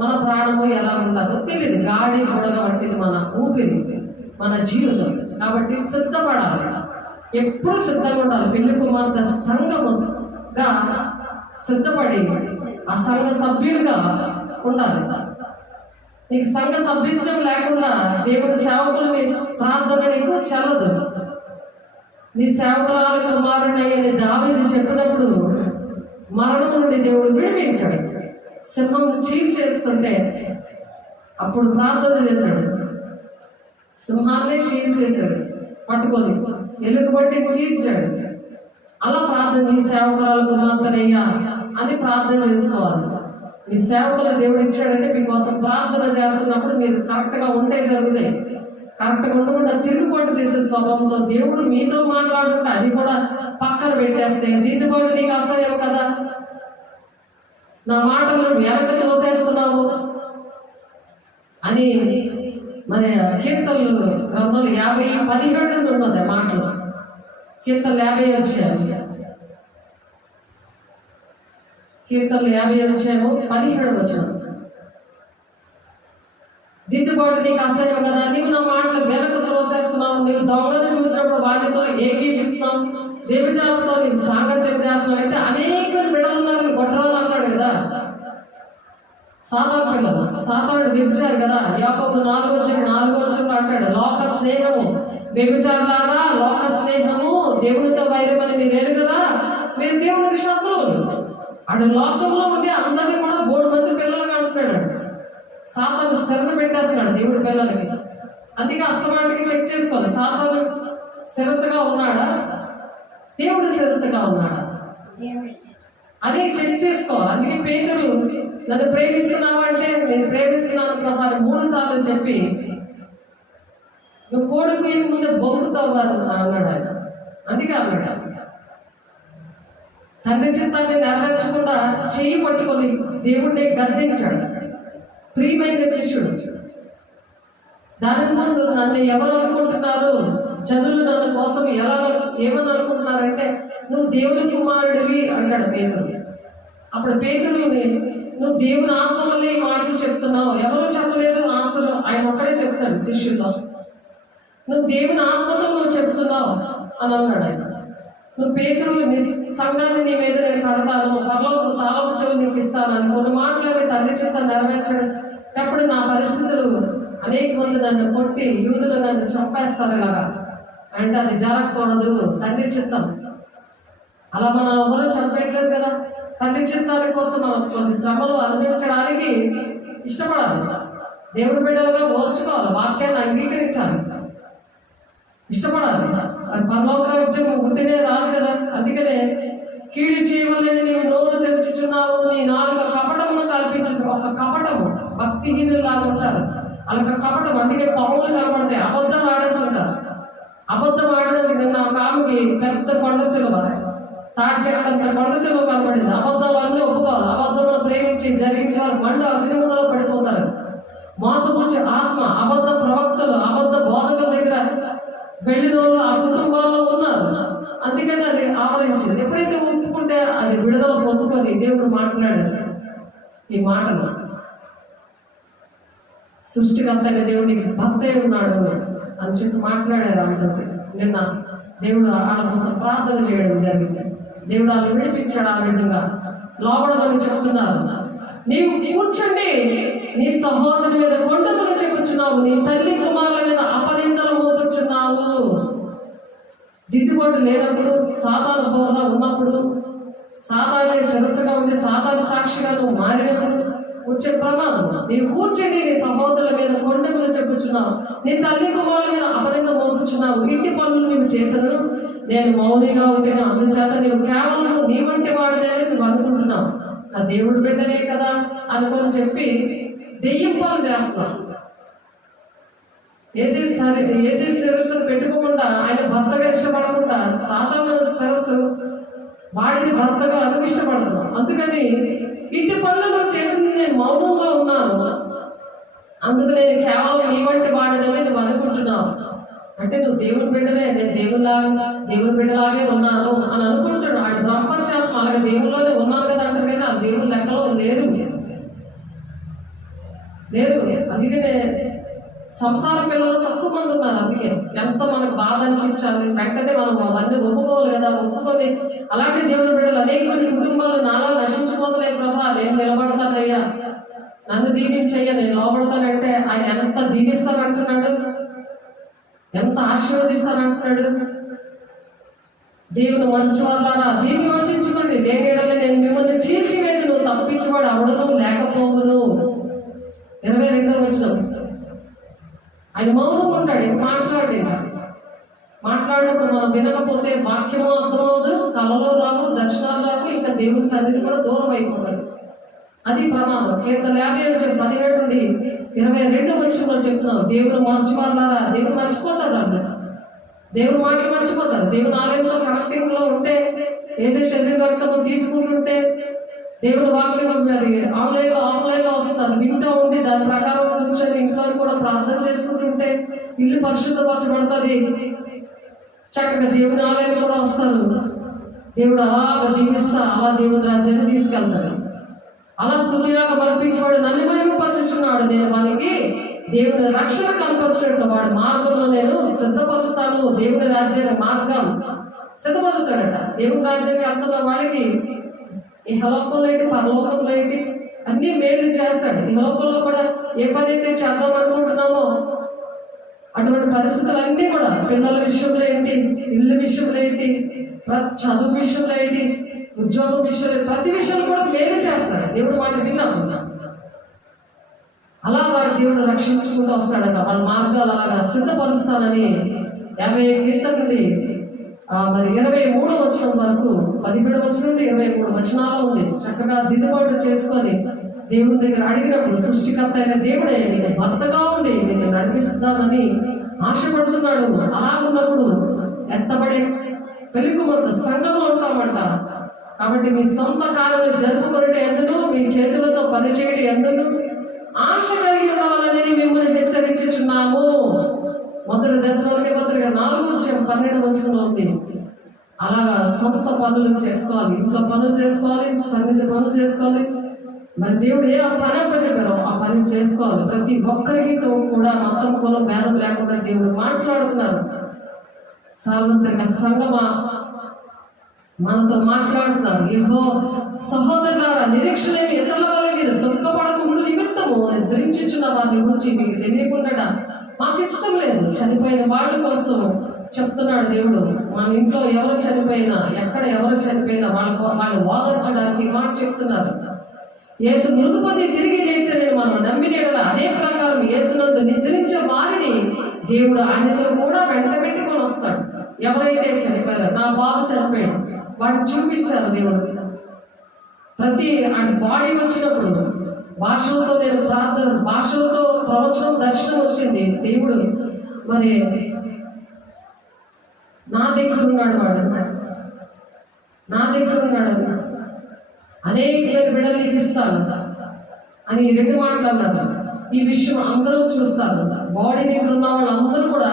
మన ప్రాణము ఎలా ఉంటుందో తెలియదు. గాడి బుడగ వంటిది మన ఊపిరి, మన జీవితం. కాబట్టి సిద్ధపడాలి, ఎప్పుడు సిద్ధంగా ఉండాలి. పెళ్లి కుమార్తె సంఘముగా సిద్ధపడి ఆ సంఘ సభ్యులుగా ఉండాలి. నీకు సంఘ సభ్యత్వం లేకుండా దేవుని సేవకులని ప్రార్థన నీకు చల్లదు. నీ సేవకురాలు కుమారుడయ్యని దావీదు చెప్పినప్పుడు మరణం నుండి దేవుడు విడిపించాడు. సింహం చీల్చేస్తుంటే అప్పుడు ప్రార్థన చేశాడు. సింహాన్నే చీల్చేశాడు, పట్టుకొని ఎలుగు పట్టి చీల్చాడు. అలా ప్రార్థన, నీ సేవకురాలు కుమార్తెనయ్యా అని ప్రార్థన చేసుకోవాలి. మీ సేవకుల దేవుడు ఇచ్చాడంటే మీకోసం ప్రార్థన చేస్తున్నప్పుడు మీరు కరెక్ట్గా ఉంటే జరుగుతాయి. కరెక్ట్గా ఉండకుండా తిరుగుబాటు చేసే స్వభావంతో దేవుడు మీతో మాట్లాడుతుంటే అది కూడా పక్కన పెట్టేస్తే దిద్దుబాటు నీకు అసహ్యం కదా. నా మాటలు వెనక తోసేస్తున్నావు అని మరి కీర్తనలు గ్రంథాలు 50:17 ఉన్నది మాటలు. కీర్తనలు 50 వచ్చాయి. కీర్తనలు 50:17 దిద్దుబాటు నీకు అసహ్యం కదా, నీవు నా మాటలు వెనక త్రోసేస్తున్నావు, నీవు దొంగను చూసినప్పుడు వాటితో ఏకీపిస్తున్నావు, వ్యభిచారంతో నీకు సాంగత్యం చేస్తున్నావు. అయితే అనేక బిడ్డలు ఉన్నారు, గొడ్రాలు అన్నాడు కదా, సాతాను పిల్లలు. సాతానుడు వ్యభిచారు కదా. యాకోబు 4:4 అంటాడు, లోక స్నేహము వ్యభిచారులారా, లోక స్నేహము దేవునితో వైరమని మీరు ఎరుగురా, మీరు దేవునికి శత్రువులు. అటు లోకంలో ఉండి అందరినీ కూడా 3 మంది పిల్లలుగా అంటున్నాడు. సాతాను శిరస పెట్టేస్తున్నాడు దేవుడి పిల్లలకి. అందుకే అస్తమాటికి చెక్ చేసుకోవాలి, సాతాను శిరసగా ఉన్నాడా, దేవుడు శిరసగా ఉన్నాడా అని చెక్ చేసుకోవాలి. అందుకే పేతురు నన్ను ప్రేమిస్తున్నావా అంటే నేను ప్రేమిస్తున్నాను ప్రభా అని 3 సార్లు చెప్పి నువ్వు కోడుకు ముందే బొంగుతావు అన్నాడు ఆయన. అందుకే అన్నాడు తండ్రి చిత్తాన్ని నెరవేర్చకుండా చెయ్యి పట్టుకొని దేవుడిని గద్దించాడు. ప్రియమైన శిష్యుడు. దాని ముందు నన్ను ఎవరు అనుకుంటున్నారు, జనులు నన్ను కోసం ఏమని అనుకుంటున్నారంటే నువ్వు దేవుని కుమారుడివి అంటాడు పేతురు. అప్పుడు పేతురుని నువ్వు దేవుని ఆత్మ వల్లే ఈ మాటలు చెప్తున్నావు, ఎవరూ చెప్పలేదు ఆన్సర్, ఆయన ఒక్కడే చెప్తాడు శిష్యుల్లో. నువ్వు దేవుని ఆత్మతో నువ్వు చెప్తున్నావు అని అన్నాడు ఆయన. నువ్వు పేతురు సంఘాన్ని నీ మీద నేను కడతాను, పరలోక తాళపు చెవులు నీకు ఇస్తాను అని కొన్ని మాటలని తండ్రి చేత నెరవేర్చాడు. అప్పుడు నా పరిస్థితులు అనేక మంది నన్ను కొట్టి యూదులు నన్ను చంపేస్తారు ఇలాగా అంటే అది జరగకూడదు, తండ్రి చిత్తం. అలా మనం ఎవరూ చంపేయట్లేదు కదా. తండ్రి చిత్తాల కోసం మనం కొన్ని శ్రమలు అనుభవించడానికి ఇష్టపడాలి. దేవుడి బిడ్డలుగా ఓర్చుకోవాలి, వాక్యాన్ని అంగీకరించాలి, ఇష్టపడాలి. అది పరలోక రాజ్యం ఉంటేనే రాదు కదా. అందుకనే కీడు చేయవలని నీవు నోరు తెరుచుచున్నావు, నీ నాలుక కపటమును కల్పించు. ఒక కపటము, భక్తిహీనులాగా ఉంటారు, అలాగ కపటం. అందుకే పాములు కనపడతాయి, అబద్ధం ఆడేస్తుంటారు. అబద్ధం ఆడడానికి నిన్న ఒక ఆమెకి పెద్ద కొండ సిలువ, తాటి చెట్టంత కొండ సిలువ కనపడింది. అబద్ధాలన్నీ ఒప్పుకోవాలి. అబద్ధమును ప్రేమించి జరిగించేవారు మండు అగ్నిగుండంలో పడిపోతారు. మోసపుచ్చే ఆత్మ, అబద్ధ ప్రవక్తలు, అబద్ధ బోధకుల దగ్గర వెళ్ళిన వాళ్ళు ఆ కుటుంబాల్లో ఉన్నారు. అందుకని అది ఆవరించింది. ఎప్పుడైతే ఒప్పుకుంటే అది విడుదల పొందుకొని దేవుడు మాట్లాడారు ఈ మాటలు. సృష్టికర్తగా దేవుడికి భర్తే ఉన్నాడు అని చెప్పి మాట్లాడారు ఆమెతో. నిన్న దేవుడు ఆడ కోసం ప్రార్థన చేయడం జరిగింది. దేవుడు వాళ్ళు విడిపించాడు. ఆ విధంగా లోపడమని చెప్తున్నారు. నీవు కూర్చుండి నీ సహోదరుని మీద కొండకులు చెప్పుచున్నావు, నీ తల్లి కుమారుల మీద అపనిందలు మోపుచున్నావు. దిద్దుబాటు లేనప్పుడు, సాతాను బోర్లా ఉన్నప్పుడు, సాతానే శిరస్సుగా ఉండి సాతాను సాక్షిగా నువ్వు మారినప్పుడు వచ్చే ప్రమాదం. నీవు కూర్చొని నీ సహోదరుల మీద కొండకులు చెప్పుచున్నావు, నీ తల్లి కుమారుల మీద అపనింద మోపుచున్నావు, ఇంటి పనులు నీవు చేసను, నేను మౌనిగా ఉండిన అందుచేత నీవు కేవలం నీ వంటి వాడినే నువ్వు అనుకుంటున్నావు, నా దేవుడు బిడ్డనే కదా అనుకొని చెప్పి దెయ్యం పాలు చేస్తున్నావు. ఏసీ శిరస్సును పెట్టుకోకుండా, ఆయన భర్తగా ఇష్టపడకుండా సాధారణ శిరస్సు వాడిని భర్తగా ఇష్టపడుతున్నావు. అందుకని ఇంటి పనులు చేసింది నేను మౌనంగా ఉన్నాను, అందుకు నేను కేవలం నీ వంటి వాడినని నువ్వు అనుకుంటున్నావు. అంటే నువ్వు దేవుని బిడ్డనే, నేను దేవుని బిడ్డలాగే ఉన్నాను అని అనుకుంటున్నాడు. ఆడి బ్రహ్మచారం అలాగే దేవుల్లోనే ఉన్నాను కదా అంటారు, కానీ ఆ దేవుని లెక్కలో లేరు. అందుకనే సంసార పిల్లలు తక్కువ మంది ఉన్నారు. అందుకే ఎంత మనకు బాధ అనిపించాలి, వెంటనే మనం అవన్నీ ఒప్పుకోవాలి కదా. ఒప్పుకొని అలాంటి దేవుని బిడ్డలు అనేక మంది కుటుంబాలు నాలా నశించిపోతున్నాయి. ప్రభా నేను నిలబడతానయ్యా, నన్ను దీవించయ్యా, నేను లోపడతానంటే ఆయన ఎంత దీవిస్తానంటున్నాడు, ఎంత ఆశీర్వదిస్తానంటున్నాడు. దేవుని మంచి వాళ్ళారా దీన్ని యోచించుకోండి. దేనిడలే నేను మిమ్మల్ని చీల్చివేది, నువ్వు తప్పించేవాడు అవడను లేకపోవును. 22వ వచనం. ఆయన మౌనం ఉంటాడు, మాట్లాడినప్పుడు మనం వినకపోతే వాక్యము అర్థమవుదు, కళలో రావు, దర్శనాలు రావు, ఇంకా దేవుని సన్నిధి కూడా దూరం అయిపోతాడు. అది ప్రమాదం. కీర్తన 50:17 నుండి 22వ వచనంలో చెప్తున్నాం, దేవుని మంచి వాళ్ళారా దేవుని మర్చిపోతాడు. అందరు దేవుని మాటలు మర్చిపోతారు. దేవుని ఆలయంలో కనెక్టింగ్ లో ఉంటే, ఏసే శరీర రక్తము తీసుకుంటుంటే, దేవుని వాక్యం ఆన్లైన్లో వస్తుంది, వింటూ ఉండి దాని ప్రకారం కూర్చొని ఇంట్లో కూడా ప్రార్థన చేసుకుంటుంటే ఇల్లు పరిశుద్ధపరచబడుతుంది. చక్కగా దేవుని ఆలయం కూడా వస్తారు. దేవుడు అలాగా దీవిస్తా అలా దేవుని రాజ్యాన్ని తీసుకెళ్తాడు. అలా స్తుతియాగా మర్పించేవాడు నన్ను మహిమపరచుచున్నాడు, నేను వానికి దేవుని రక్షణ కనపరిచినట్లు వాడి మార్గంలో నేను సిద్ధపరుస్తాను. దేవుని రాజ్యాన్ని మార్గం సిద్ధపరుస్తాడట. దేవుని రాజ్యాన్ని వెళ్తున్న వాడికి ఇహలోకంలో ఏంటి, పరలోకంలో ఏంటి, అన్ని మేలు చేస్తాడు. ఇహలోకంలో కూడా ఏ పని అయితే చేద్దాం అనుకుంటున్నామో అటువంటి పరిస్థితులన్నీ కూడా, పిల్లల విషయంలో ఏంటి, ఇల్లు విషయంలో ఏంటి, చదువు విషయంలో ఏంటి, ఉద్యోగం విషయంలో, ప్రతి విషయంలో కూడా మేలు చేస్తాడు. దేవుడు మాట విన్నాము. అలా వాడి దేవుడు రక్షించుకుంటూ వస్తాడట. వాళ్ళ మార్గాలు అలాగా సిద్ధపరుస్తానని 50 కీర్తన నుండి మరి 23వ వచనం వరకు, 17వ వచనం నుండి 23 వచనాల్లో ఉంది. చక్కగా దిద్దుబాటు చేసుకొని దేవుని దగ్గర అడిగినప్పుడు సృష్టికర్త అయిన దేవుడే నీకు భర్తగా ఉండి నిన్ను నడిపిస్తానని ఆశపడుతున్నాడు. అలాగున్నప్పుడు ఎత్తబడే పెళ్లికుమార్తె సంఘంలో ఉంటామంట. కాబట్టి మీ సొంత కార్యాలు జరుపుకొనట ఎందుకు, మీ చేతులతో పనిచేయడం ఎందుకు ఆశ కలిగి ఉండవాలని మిమ్మల్ని హెచ్చరించుచున్నాము. 1 దశలోకి 4:12 వచనంలో ఉంది. అలాగా సొంత పనులు చేసుకోవాలి, ఇంట్లో పనులు చేసుకోవాలి, సన్నిధి పనులు చేసుకోవాలి. మరి దేవుడు ఏ పని అప్పచెప్పారో ఆ పని చేసుకోవాలి. ప్రతి ఒక్కరికి కూడా మొత్తం కులం భేదం లేకుండా దేవుడు మాట్లాడుతున్నారు. సార్వత్రిక సంగమా మనతో మాట్లాడుతున్నారు. ఏహో సహోదరులారా, నిరీక్షణ ఇతరుల వల్ల మీరు దుఃఖపడకుండా నిమిత్తము నిద్రించుచున్న వారిని గురించి మీకు తెలియకుండా మాకు ఇష్టం లేదు. చనిపోయిన వాళ్ళ కోసం చెప్తున్నాడు దేవుడు. మన ఇంట్లో ఎవరు చనిపోయినా, ఎక్కడ ఎవరు చనిపోయినా వాళ్ళు ఓదార్చడానికి మాట చెప్తున్నారు. యేసు మృదు పొంది తిరిగి లేచని మనం నమ్మిన అదే ప్రకారం యేసునందు నిద్రించే వారిని దేవుడు ఆయనతో కూడా వెంట పెట్టుకొని వస్తాడు. ఎవరైతే చనిపోయారో, నా బాబు చనిపోయాడు, వాడిని చూపించారు దేవుడు. ప్రతి బాడీ వచ్చినప్పుడు భాషలతో నేను ప్రార్థన, భాషలతో ప్రవచనం, దర్శనం వచ్చింది. దేవుడు మరి నా దగ్గర ఉన్నాడు, నా దగ్గర ఉన్నాడు, అనేక బిడ్డలు నీకు ఇస్తాను అని 2 మాటలు అన్నారు. ఈ విషయం అందరూ చూస్తారు. బాడీ దగ్గర ఉన్న వాళ్ళు అందరూ కూడా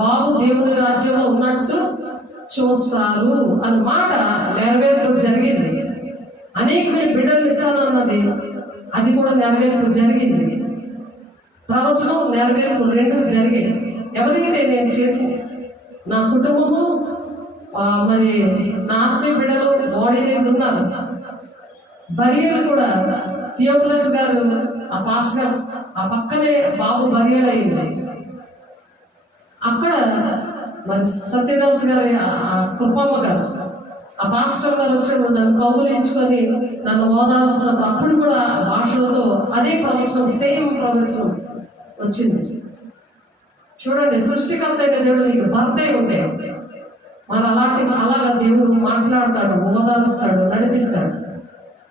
బాబు దేవుని రాజ్యంలో ఉన్నట్టు చూస్తారు అన్న మాట నెరవేర్పు జరిగింది. అనేకమైన బిడ్డలు ఇస్తానన్నది అది కూడా నెరవేర్పు జరిగింది. ప్రవచనం నెరవేర్పు 2 జరిగాయి. ఎవరైతే నేను చేసి నా కుటుంబము మరి నా ఆత్మీయ బిడ్డలు బాడీ దగ్గర ఉన్నారు. బరియలు కూడా థియోఫిలస్ గారు ఆ పాస్టర్ ఆ పక్కనే బాబు బరియలు అయింది. అక్కడ మరి సత్యదాస్ గారి ఆ కృపమ్మ గారు, ఆ పాస్టర్ గారు వచ్చాడు, నన్ను కౌగులించుకొని నన్ను ఓదార్స్తున్నప్పుడు అప్పుడు కూడా భాషలతో అదే ప్రవచనం, సేమ్ ప్రవచనం వచ్చింది. చూడండి, సృష్టికర్త అయిన దేవుడు నీకు భర్తే ఉంటే మరి అలాగా దేవుడు మాట్లాడతాడు, ఓదారుస్తాడు, నడిపిస్తాడు.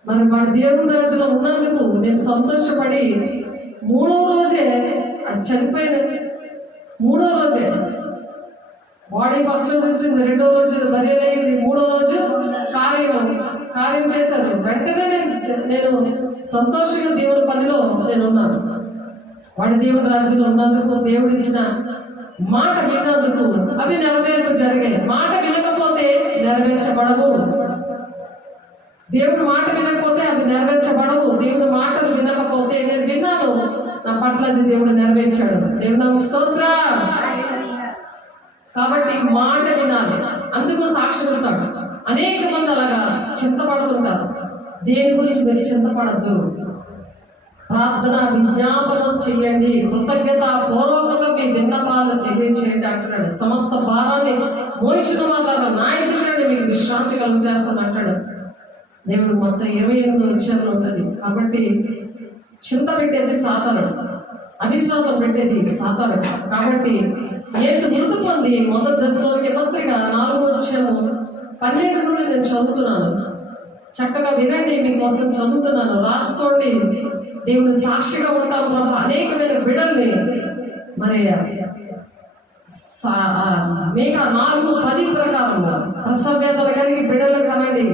మరి వాడి దేవుని రాజ్యంలో ఉన్నందుకు నేను సంతోషపడి 3వ రోజే అది చనిపోయిన 3వ రోజే బాడీ ఫస్ట్ రోజు వచ్చింది, 2వ రోజు బరియల్ అయింది, 3వ రోజు కార్యం చేశారు. వెంటనే నేను సంతోషంగా దేవుని పనిలో నేను ఉన్నాను. వాడి దేవుని రాజ్యంలో ఉన్నందుకు, దేవుడు ఇచ్చిన మాట విన్నందుకు అవి నెరవేర్పు జరిగాయి. మాట వినకపోతే నెరవేర్చబడవు. దేవుడు మాట వినకపోతే అవి నెరవేర్చబడవు. దేవుడు మాటలు వినకపోతే, నేను విన్నాను, నా పట్ల అది దేవుడు నెరవేర్చాడు. దేవుడు నాకు స్తోత్రం. కాబట్టి మాట వినాలి, అందుకు సాక్ష్యం ఇస్తాడు. అనేక మంది అలాగా చింతపడుతుంటారు. దేని గురించి మీరు చింతపడద్దు. ప్రార్థన విజ్ఞాపనం చేయండి, కృతజ్ఞత పూర్వకంగా మీ విన్నపాలను తెలియచేయండి అంటున్నాడు. సమస్త భారాన్ని మోయించిన వాళ్ళ నాయకుడు మీకు విశ్రాంతి కలుగు చేస్తాను అంటాడు దేవుడు. మొత్తం 28 విషయాలు ఉంటుంది. కాబట్టి చింత పెట్టేది సాతానుడు, అవిశ్వాసం పెట్టేది సాతానుడు. కాబట్టి యేసు మృతి పొంది మొదటి దశలోకి పత్రిక 4వ అధ్యాయం 12 నుండి నేను చదువుతున్నాను. చక్కగా వినండి, మీకోసం చదువుతున్నాను, రాసుకోండి. దేవుని సాక్షిగా ఉంటాం ప్రభు. అనేకమైన బిడ్డల్ని మరి మేఘ 4:10 ప్రకారంగా ప్రసవేదన కలిగి బిడ్డలు కనండి,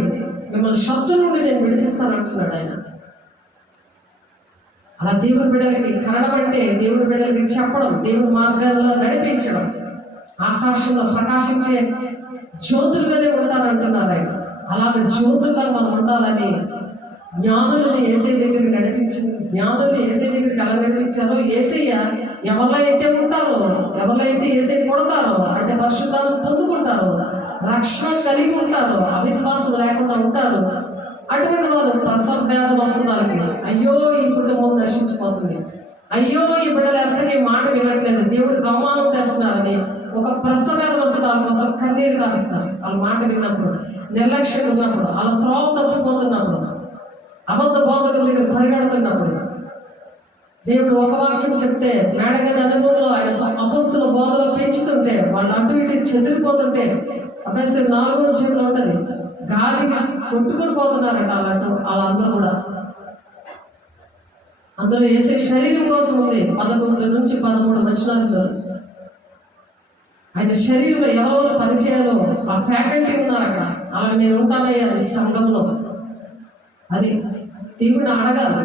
మిమ్మల్ని శబ్దం నుండి నేను విడిపిస్తానంటున్నాడు ఆయన. అలా దేవుని బిడ్డలకి కనడం అంటే దేవుని బిడ్డలకి చెప్పడం, దేవుని మార్గాల్లో నడిపించడం, ఆకాశంలో ప్రకాశించే జ్యోతులుగానే ఉంటారంటున్నారు ఆయన. అలాగే జ్యోతులుగా మనం ఉండాలని జ్ఞానులను యేసయ్య దగ్గరికి నడిపించింది. జ్ఞానులు యేసయ్య దగ్గరికి ఎలా నడిపించారో, యేసయ్య ఎవరిలో అయితే ఉంటారో, ఎవరిలో అయితే యేసయ్య కొడతారో అంటే పరిశుద్ధాలను పొందుకుంటారో, రక్షణ కలిగి ఉంటారో, అవిశ్వాసం లేకుండా ఉంటారు, అటువంటి వారు ప్రసవ వేదన వస్తుందానికి అయ్యో ఈ కుటుంబం నశించిపోతుంది, అయ్యో ఈ బిడ్డలు ఎంతకీ మాట వినట్లేదు, దేవుడికి అవమానం తెస్తున్నారని ఒక ప్రసవ వేదన వస్తుంది. వాళ్ళ కోసం కన్నీరు కారుస్తారు. వాళ్ళ మాట విన్నప్పుడు, నిర్లక్ష్యం ఉన్నప్పుడు, వాళ్ళ త్రోవ తప్పిపోతున్నప్పుడు, అబద్ధ బోధకుల దగ్గర పరిగెడుతున్నప్పుడు, దేవుడు ఒక వాక్యం చెప్తే మేడగది అనుభవంలో ఆయన అపస్తుల బోధలో పెంచుతుంటే వాళ్ళు అటు ఇటు చెదిరిపోతుంటే, అభ్యాసం 4వ అధ్యాయంలో ఉంటుంది, గాలిగా కొట్టుకొని పోతున్నారట వాళ్ళందరూ కూడా. అందులో యేసయ్య శరీరం కోసం ఉంది 11 నుంచి 13 వచనాలు. ఆయన శరీరంలో ఎవరెవరు పనిచేయాలో ఆ ఫ్యాకల్టీ ఉన్నారు అక్కడ. అలాగే నేను ఉంటానయ్యా ఈ సంఘంలో, అది దేవుడిని అడగాలి.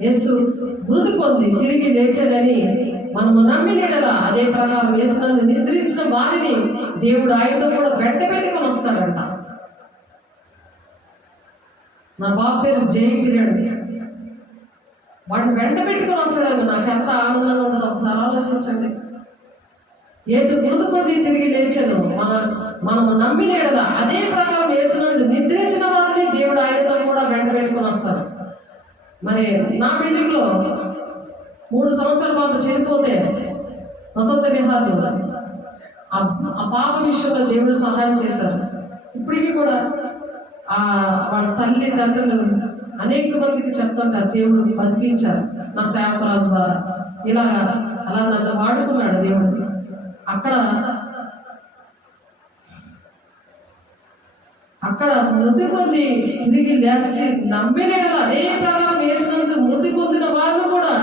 యేసు మృతి పొంది తిరిగి లేచాడని మనము నమ్మినలా అదే ప్రకారం యేసునందు నిద్రించిన వారిని దేవుడు ఆయనతో కూడా వెంట పెట్టుకొని వస్తాడంట. నా బాబు పేరు జయకిరణ్, వాడిని వెంట పెట్టుకొని వస్తాడంట. నాకు ఎంత ఆనందంగా ఉందో ఒకసారి ఆలోచించండి. యేసు మృతి పొంది తిరిగి లేచాడు, మనము నమ్మినలా అదే ప్రకారం యేసునందు నిద్రించిన వారిని దేవుడు ఆయనతో కూడా వెంట పెట్టుకొని వస్తాడు. మరి నా బిల్డింగ్ లో 3 సంవత్సరాల పాప చనిపోతే వసంత విహార్లు ఆ పాప విషయంలో దేవుడు సహాయం చేశారు. ఇప్పటికీ కూడా వాళ్ళ తల్లి తండ్రులు అనేక మందికి చెప్తుంటారు, దేవుడు బతికించారు నా సేవకురాల ద్వారా. ఇలాగా అలా నన్ను వాడుకున్నాడు దేవుడికి. అక్కడ మృతి పొంది తిరిగి లేచి నమ్మిన అదే ప్రకారం వేసినందుకు మృతి పొందిన వాళ్ళు కూడా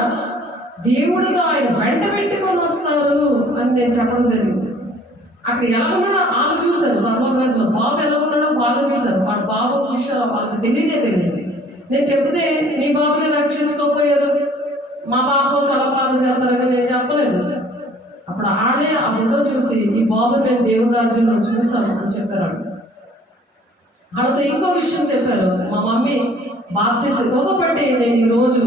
దేవుడితో ఆయన వెంట పెట్టుకొని వస్తారు అని నేను చెప్పడం జరిగింది. అక్కడ ఎలా ఉన్నాడో వాళ్ళు చూశారు, పరమరాజులో బాబు ఎలా ఉన్నాడో వాళ్ళు చూశారు. వాడు బాబు విషయాలు వాళ్ళకి తెలియదు. నేను చెప్తే మీ బాబుని రక్షించుకోపోయారు, మా బాబు కోసం ఎలా ప్రార్థన చేస్తారని నేను చెప్పలేదు. అప్పుడు ఆడే ఆ ముందు చూసి ఈ బాబు మేము దేవుడి రాజ్యంలో చూసాము అని చెప్పారు. వాళ్ళతో ఇంకో విషయం చెప్పారు, మా మమ్మీ బాప్తిసం ఇవ్వబట్టి నేను ఈరోజు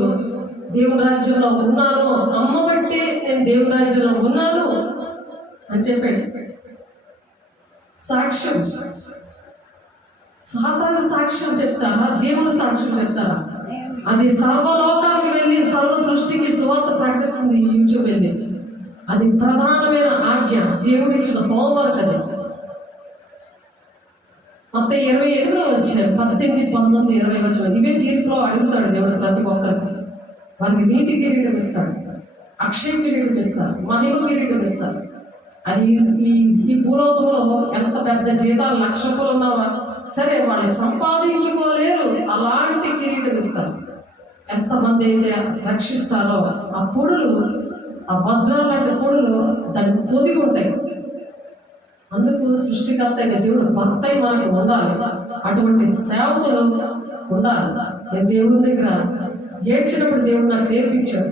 దేవుని రాజ్యంలో ఉన్నాను, అమ్మ బట్టి నేను దేవుని రాజ్యంలో ఉన్నాను అని చెప్పాడు. సాక్ష్యం, సాతాను సాక్ష్యం చెప్తారా, దేవుని సాక్ష్యం చెప్తారా? అది సర్వలోకానికి వెళ్ళి సర్వ సృష్టికి సువార్త ప్రకటిస్తుంది. యూట్యూబ్ వెళ్ళి అది ప్రధానమైన ఆజ్ఞ, దేవుడిచ్చిన హోంవర్క్ అది. మొత్తం 28వ అధ్యాయం 18, 19, 20 వచనం ఇవే తీర్పులో అడుగుతాడు దేవుడు ప్రతి ఒక్కరికి. వారికి నీతి కిరీటం ఇస్తాడు, అక్షయ కిరీటం ఇస్తారు, మహిమ కిరీటం ఇస్తారు. అది ఈ భూలోకంలో ఎంత పెద్ద జీతాలు లక్షలు ఉన్నావా సరే వాళ్ళు సంపాదించుకోలేరు, అలాంటి కిరీటం ఇస్తారు. ఎంతమంది అయితే రక్షిస్తారో ఆ పొడులు, ఆ వజ్రాలు లాంటి పొడులు దాన్ని పొదిగి ఉంటాయి. అందుకు సృష్టికర్త అయిన దేవుడు భక్తి మనకి ఉండాలి, అటువంటి సేవకులు ఉండాలి. నేను దేవుని దగ్గర ఏడ్చినప్పుడు దేవుడు నాకు నేర్పించాడు.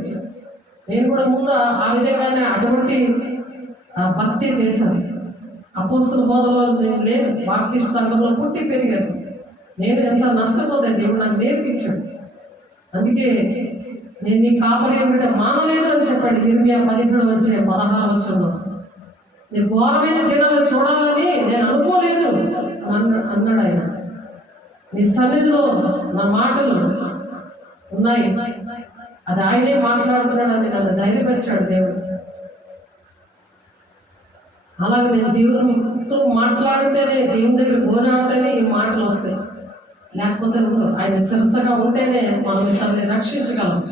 నేను కూడా ముందు ఆ విధంగానే అటువంటి భక్తి చేశాను. అపోస్తల బోధనలో నేను లేదు, వాక్య సంఘంలో పుట్టి పెరిగాను. నేను ఎంత నష్టపోతే దేవుడు నాకు నేర్పించాడు. అందుకే నేను నీ కాపరి ఏమిటో మానలేదు అని చెప్పాడు ఇర్మియా 17:16. నేను ఘోరమైన దినాలు చూడాలని నేను అనుకోలేదు అన్నాడు ఆయన. నీ సన్నిధిలో నా మాటలు ఉన్నాయి, అది ఆయనే మాట్లాడుతున్నాడని నన్ను ధైర్యపరిచాడు దేవుడు. అలాగే నేను దేవునితో మాట్లాడితేనే, దేవుని దగ్గర భోజనాడితేనే ఈ మాటలు వస్తాయి, లేకపోతే ఉండవు. ఆయన శిరసగా ఉంటేనే మనం ఇతరులని రక్షించగలం.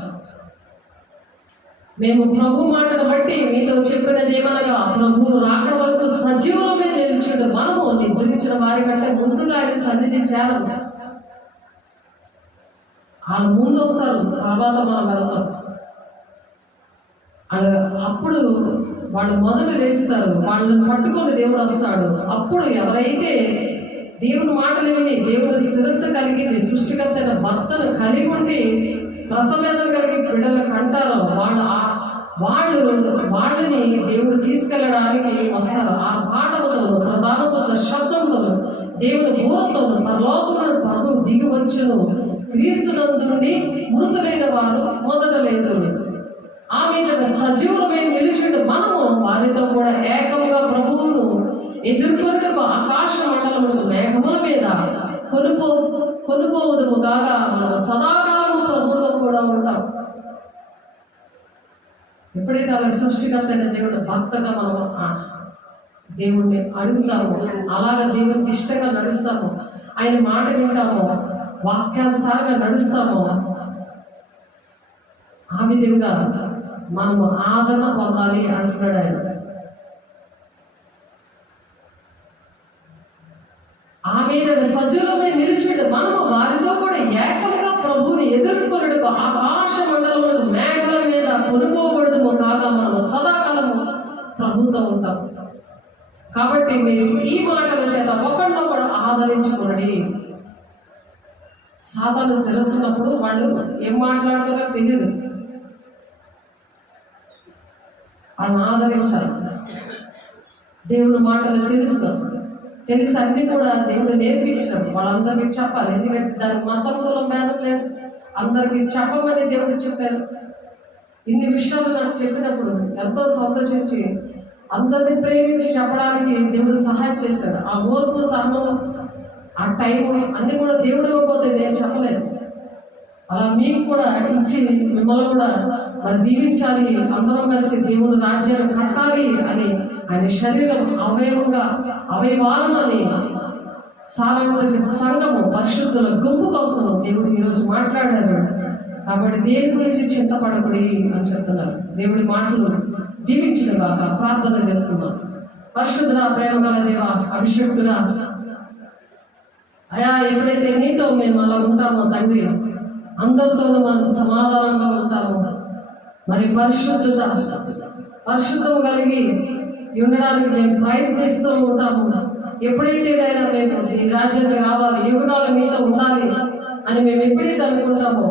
మేము ప్రభు మాటను బట్టి మీతో చెప్పినది ఏమనగా, ప్రభు రాకడ వరకు సజీవులమే నిలిచిండు మనము నిద్రించిన వారి కంటే ముందుగా ఆయన సన్నిధి చేరము. వాళ్ళు ముందు వస్తారు, తర్వాత మనం వెళ్తాం. అప్పుడు వాళ్ళు మొదలు లేస్తారు, వాళ్ళని పట్టుకొని దేవుడు వస్తాడు. అప్పుడు ఎవరైతే దేవుని మాటలు విని దేవుని శిరస్సు కలిగింది, సృష్టికర్త భర్తను కలిగి ఉండి ప్రసవేదన కలిగి బిడ్డలు కంటారో వాళ్ళని దేవుడు తీసుకెళ్ళడానికి వస్తారు. ఆ పాటలతో, ప్రధానంతో, శబ్దంతో, దేవుని ఊరతో పరలోకమున ప్రభు దిగి వచ్చును. క్రీస్తునందు నుండి మృతులైన వారు మొదట లేదు, ఆ మీద సజీవులమై నిలిచిండు మనము వారితో కూడా ఏకంగా ప్రభువును ఎదుర్కొన్నట్టుకు ఆకాశ మండలములకు మేఘముల మీద కొనుపోవదుము కాగా మనం సదాకాలము ప్రభువుతో కూడా ఉంటాం. ఎప్పుడైతే అలా సృష్టికర్త అయిన దేవుడు భక్తగా మనం దేవుణ్ణి అడుగుతాము, అలాగా దేవునికి ఇష్టంగా నడుస్తాము, ఆయన మాట వింటాము, వాక్యానుసారంగా నడుస్తాము, ఆ విధంగా మనము ఆదరణ పొందాలి అంటున్నాడు ఆయన. ఆ మీద సజీవమై నిలిచిండు మనము వారితో కూడా ఏకంగా ప్రభువుని ఎదుర్కొన్నట్టుకు ఆకాశ మండలములకు మేఘల మీద కొనుకోబడము కాగా మనము సదాకాలము ప్రభుతో ఉంటాం. కాబట్టి మీరు ఈ మాటల చేత ఒకరిలో కూడా ఆదరించుకోండి. సాతాను శిరస్సున్నప్పుడు వాళ్ళు ఏం మాట్లాడుతారో తెలియదు, వాళ్ళని ఆదరించాలి. దేవుని మాటలు తెలిసి అన్ని కూడా దేవుడు నేర్పించాడు. వాళ్ళందరికీ చెప్పాలి, ఎందుకంటే దానికి మతంలో భేదం లేదు, అందరికీ చెప్పమని దేవుడు చెప్పారు. ఇన్ని విషయాలు నాకు చెప్పినప్పుడు ఎంతో సంతోషించి అందరినీ ప్రేమించి చెప్పడానికి దేవుడు సహాయం చేశాడు. ఆ ఓర్పు, సహనం, ఆ టైం అన్ని కూడా దేవుడు ఇవ్వకపోతే నేను చెప్పలేదు. అలా మీకు కూడా ఇచ్చి మిమ్మల్ని కూడా మరి దీవించాలి, అందరం కలిసి దేవుని రాజ్యాన్ని కట్టాలి అని ఆయన శరీరం అవయవాలను అని సార్వత్రిక సంఘము పరిశుద్ధుల గుంపు కోసం దేవుడు ఈరోజు మాట్లాడారు. కాబట్టి దేని గురించి చింతపడకూడి అని చెప్తున్నారు. దేవుడి మాటలు దీవించిన బాగా ప్రార్థన చేసుకున్నాం. పరిశుద్ధుల ప్రేమ గల దేవ, అభిషేకుడా అయా, ఎప్పుడైతే నీతో మేము అలా ఉంటామో తండ్రి, అందరితోనూ మనం సమాధానంగా ఉంటాము. మరి పరిశుద్ధం కలిగి ఉండడానికి మేము ప్రయత్నిస్తూ ఉంటాము. ఎప్పుడైతే అయినా మేము ఈ రాజ్యానికి రావాలి, యుగాలు మీతో ఉండాలి అని మేము ఎప్పుడైతే అనుకుంటామో,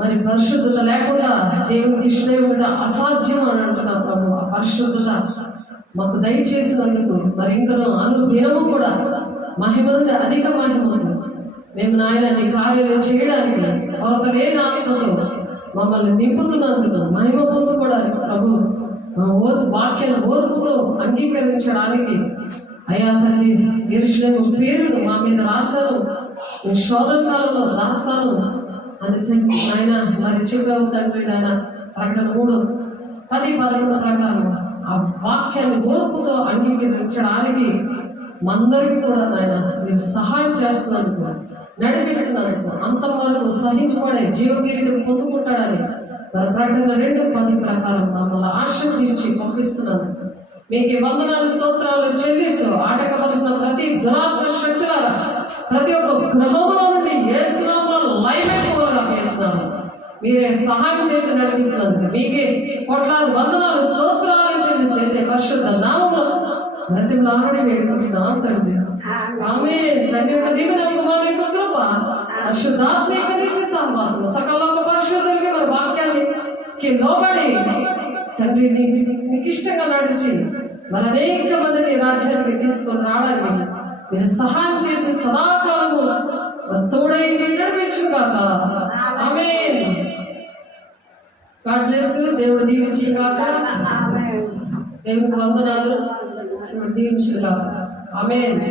మరి పరిశుద్ధత లేకుండా దేవునికి ఇష్టమై ఉంటే అసాధ్యం అని అంటున్నాం. ప్రభు ఆ పరిశుద్ధత మాకు దయచేసినందుకు మరి ఇంకనూ అనుదినము కూడా మహిమ నుండి అధిక మహిమ మేము నాయన నీ కార్యాలు చేయడానికి కొరత లేని ఆత్మతో మమ్మల్ని నింపుతున్నందుకు మహిమ పొందుకోవడానికి ప్రభు వాక్యాన్ని ఓర్పుతో అంగీకరించడానికి అయ్యా తండ్రి యెరూషలేము పేరును మా మీద రాస్తాను, శోధన కాలంలో దాస్తాను అని ఆయన మరి చెప్పావు తండ్రి. నాయన ప్రకటన 3:10-11 ప్రకారం ఆ వాక్యాన్ని ఓర్పుతో అంగీకరించడానికి మందరికి కూడా నాయన మీరు సహాయం చేస్తున్నందుకు, నడిపిస్తున్నందుకు, అంతం వరకు సహించబడే జీవకిరీటం పొందుకుంటాడని మరి ప్రకటన 2:10 ప్రకారం మమ్మల్ని ఆశీర్వదించి పంపిస్తున్నందుకు మీకు ఈ వందనాలు స్తోత్రాలు చెల్లిస్తూ ఆటంకపరుస్తున్న ప్రతి దురాత్మ శక్తులారా ప్రతి ఒక్క గ్రహంలో నుండి ఏసునామములో లయమైపోవాలని వేస్తున్నాము. మీరే సహాయం చేసి నడిపిస్తున్నందుకు మీకే కోట్లాది వందనాలు స్తోత్రాలు చెల్లిస్తూ వేసే పరిశుద్ధ నామములో బ్రతిమలాడి వేడుకుంటున్నాం తండ్రి. ఆమేన్. తండ్రి యొక్క దీవెన, కుమారుని యొక్క కృప, పరిశుద్ధాత్మ నిత్య సహవాసం సకల పరిశుద్ధులకి మరి వాక్యానికి లోబడి తండ్రి నీకు ఇష్టంగా నడిచి మరి అనేక మందిని రాజ్యానికి తీసుకొని రావడానికి మీరు సహాయం చేసి సదాకాలము తోడై నడిపించుగాక. ఆమేన్. God bless you. దేవుడు దీవించుగాక. దేవునికి వందనాలు. దేవుడు దీవించుగాక. ఆమేన్.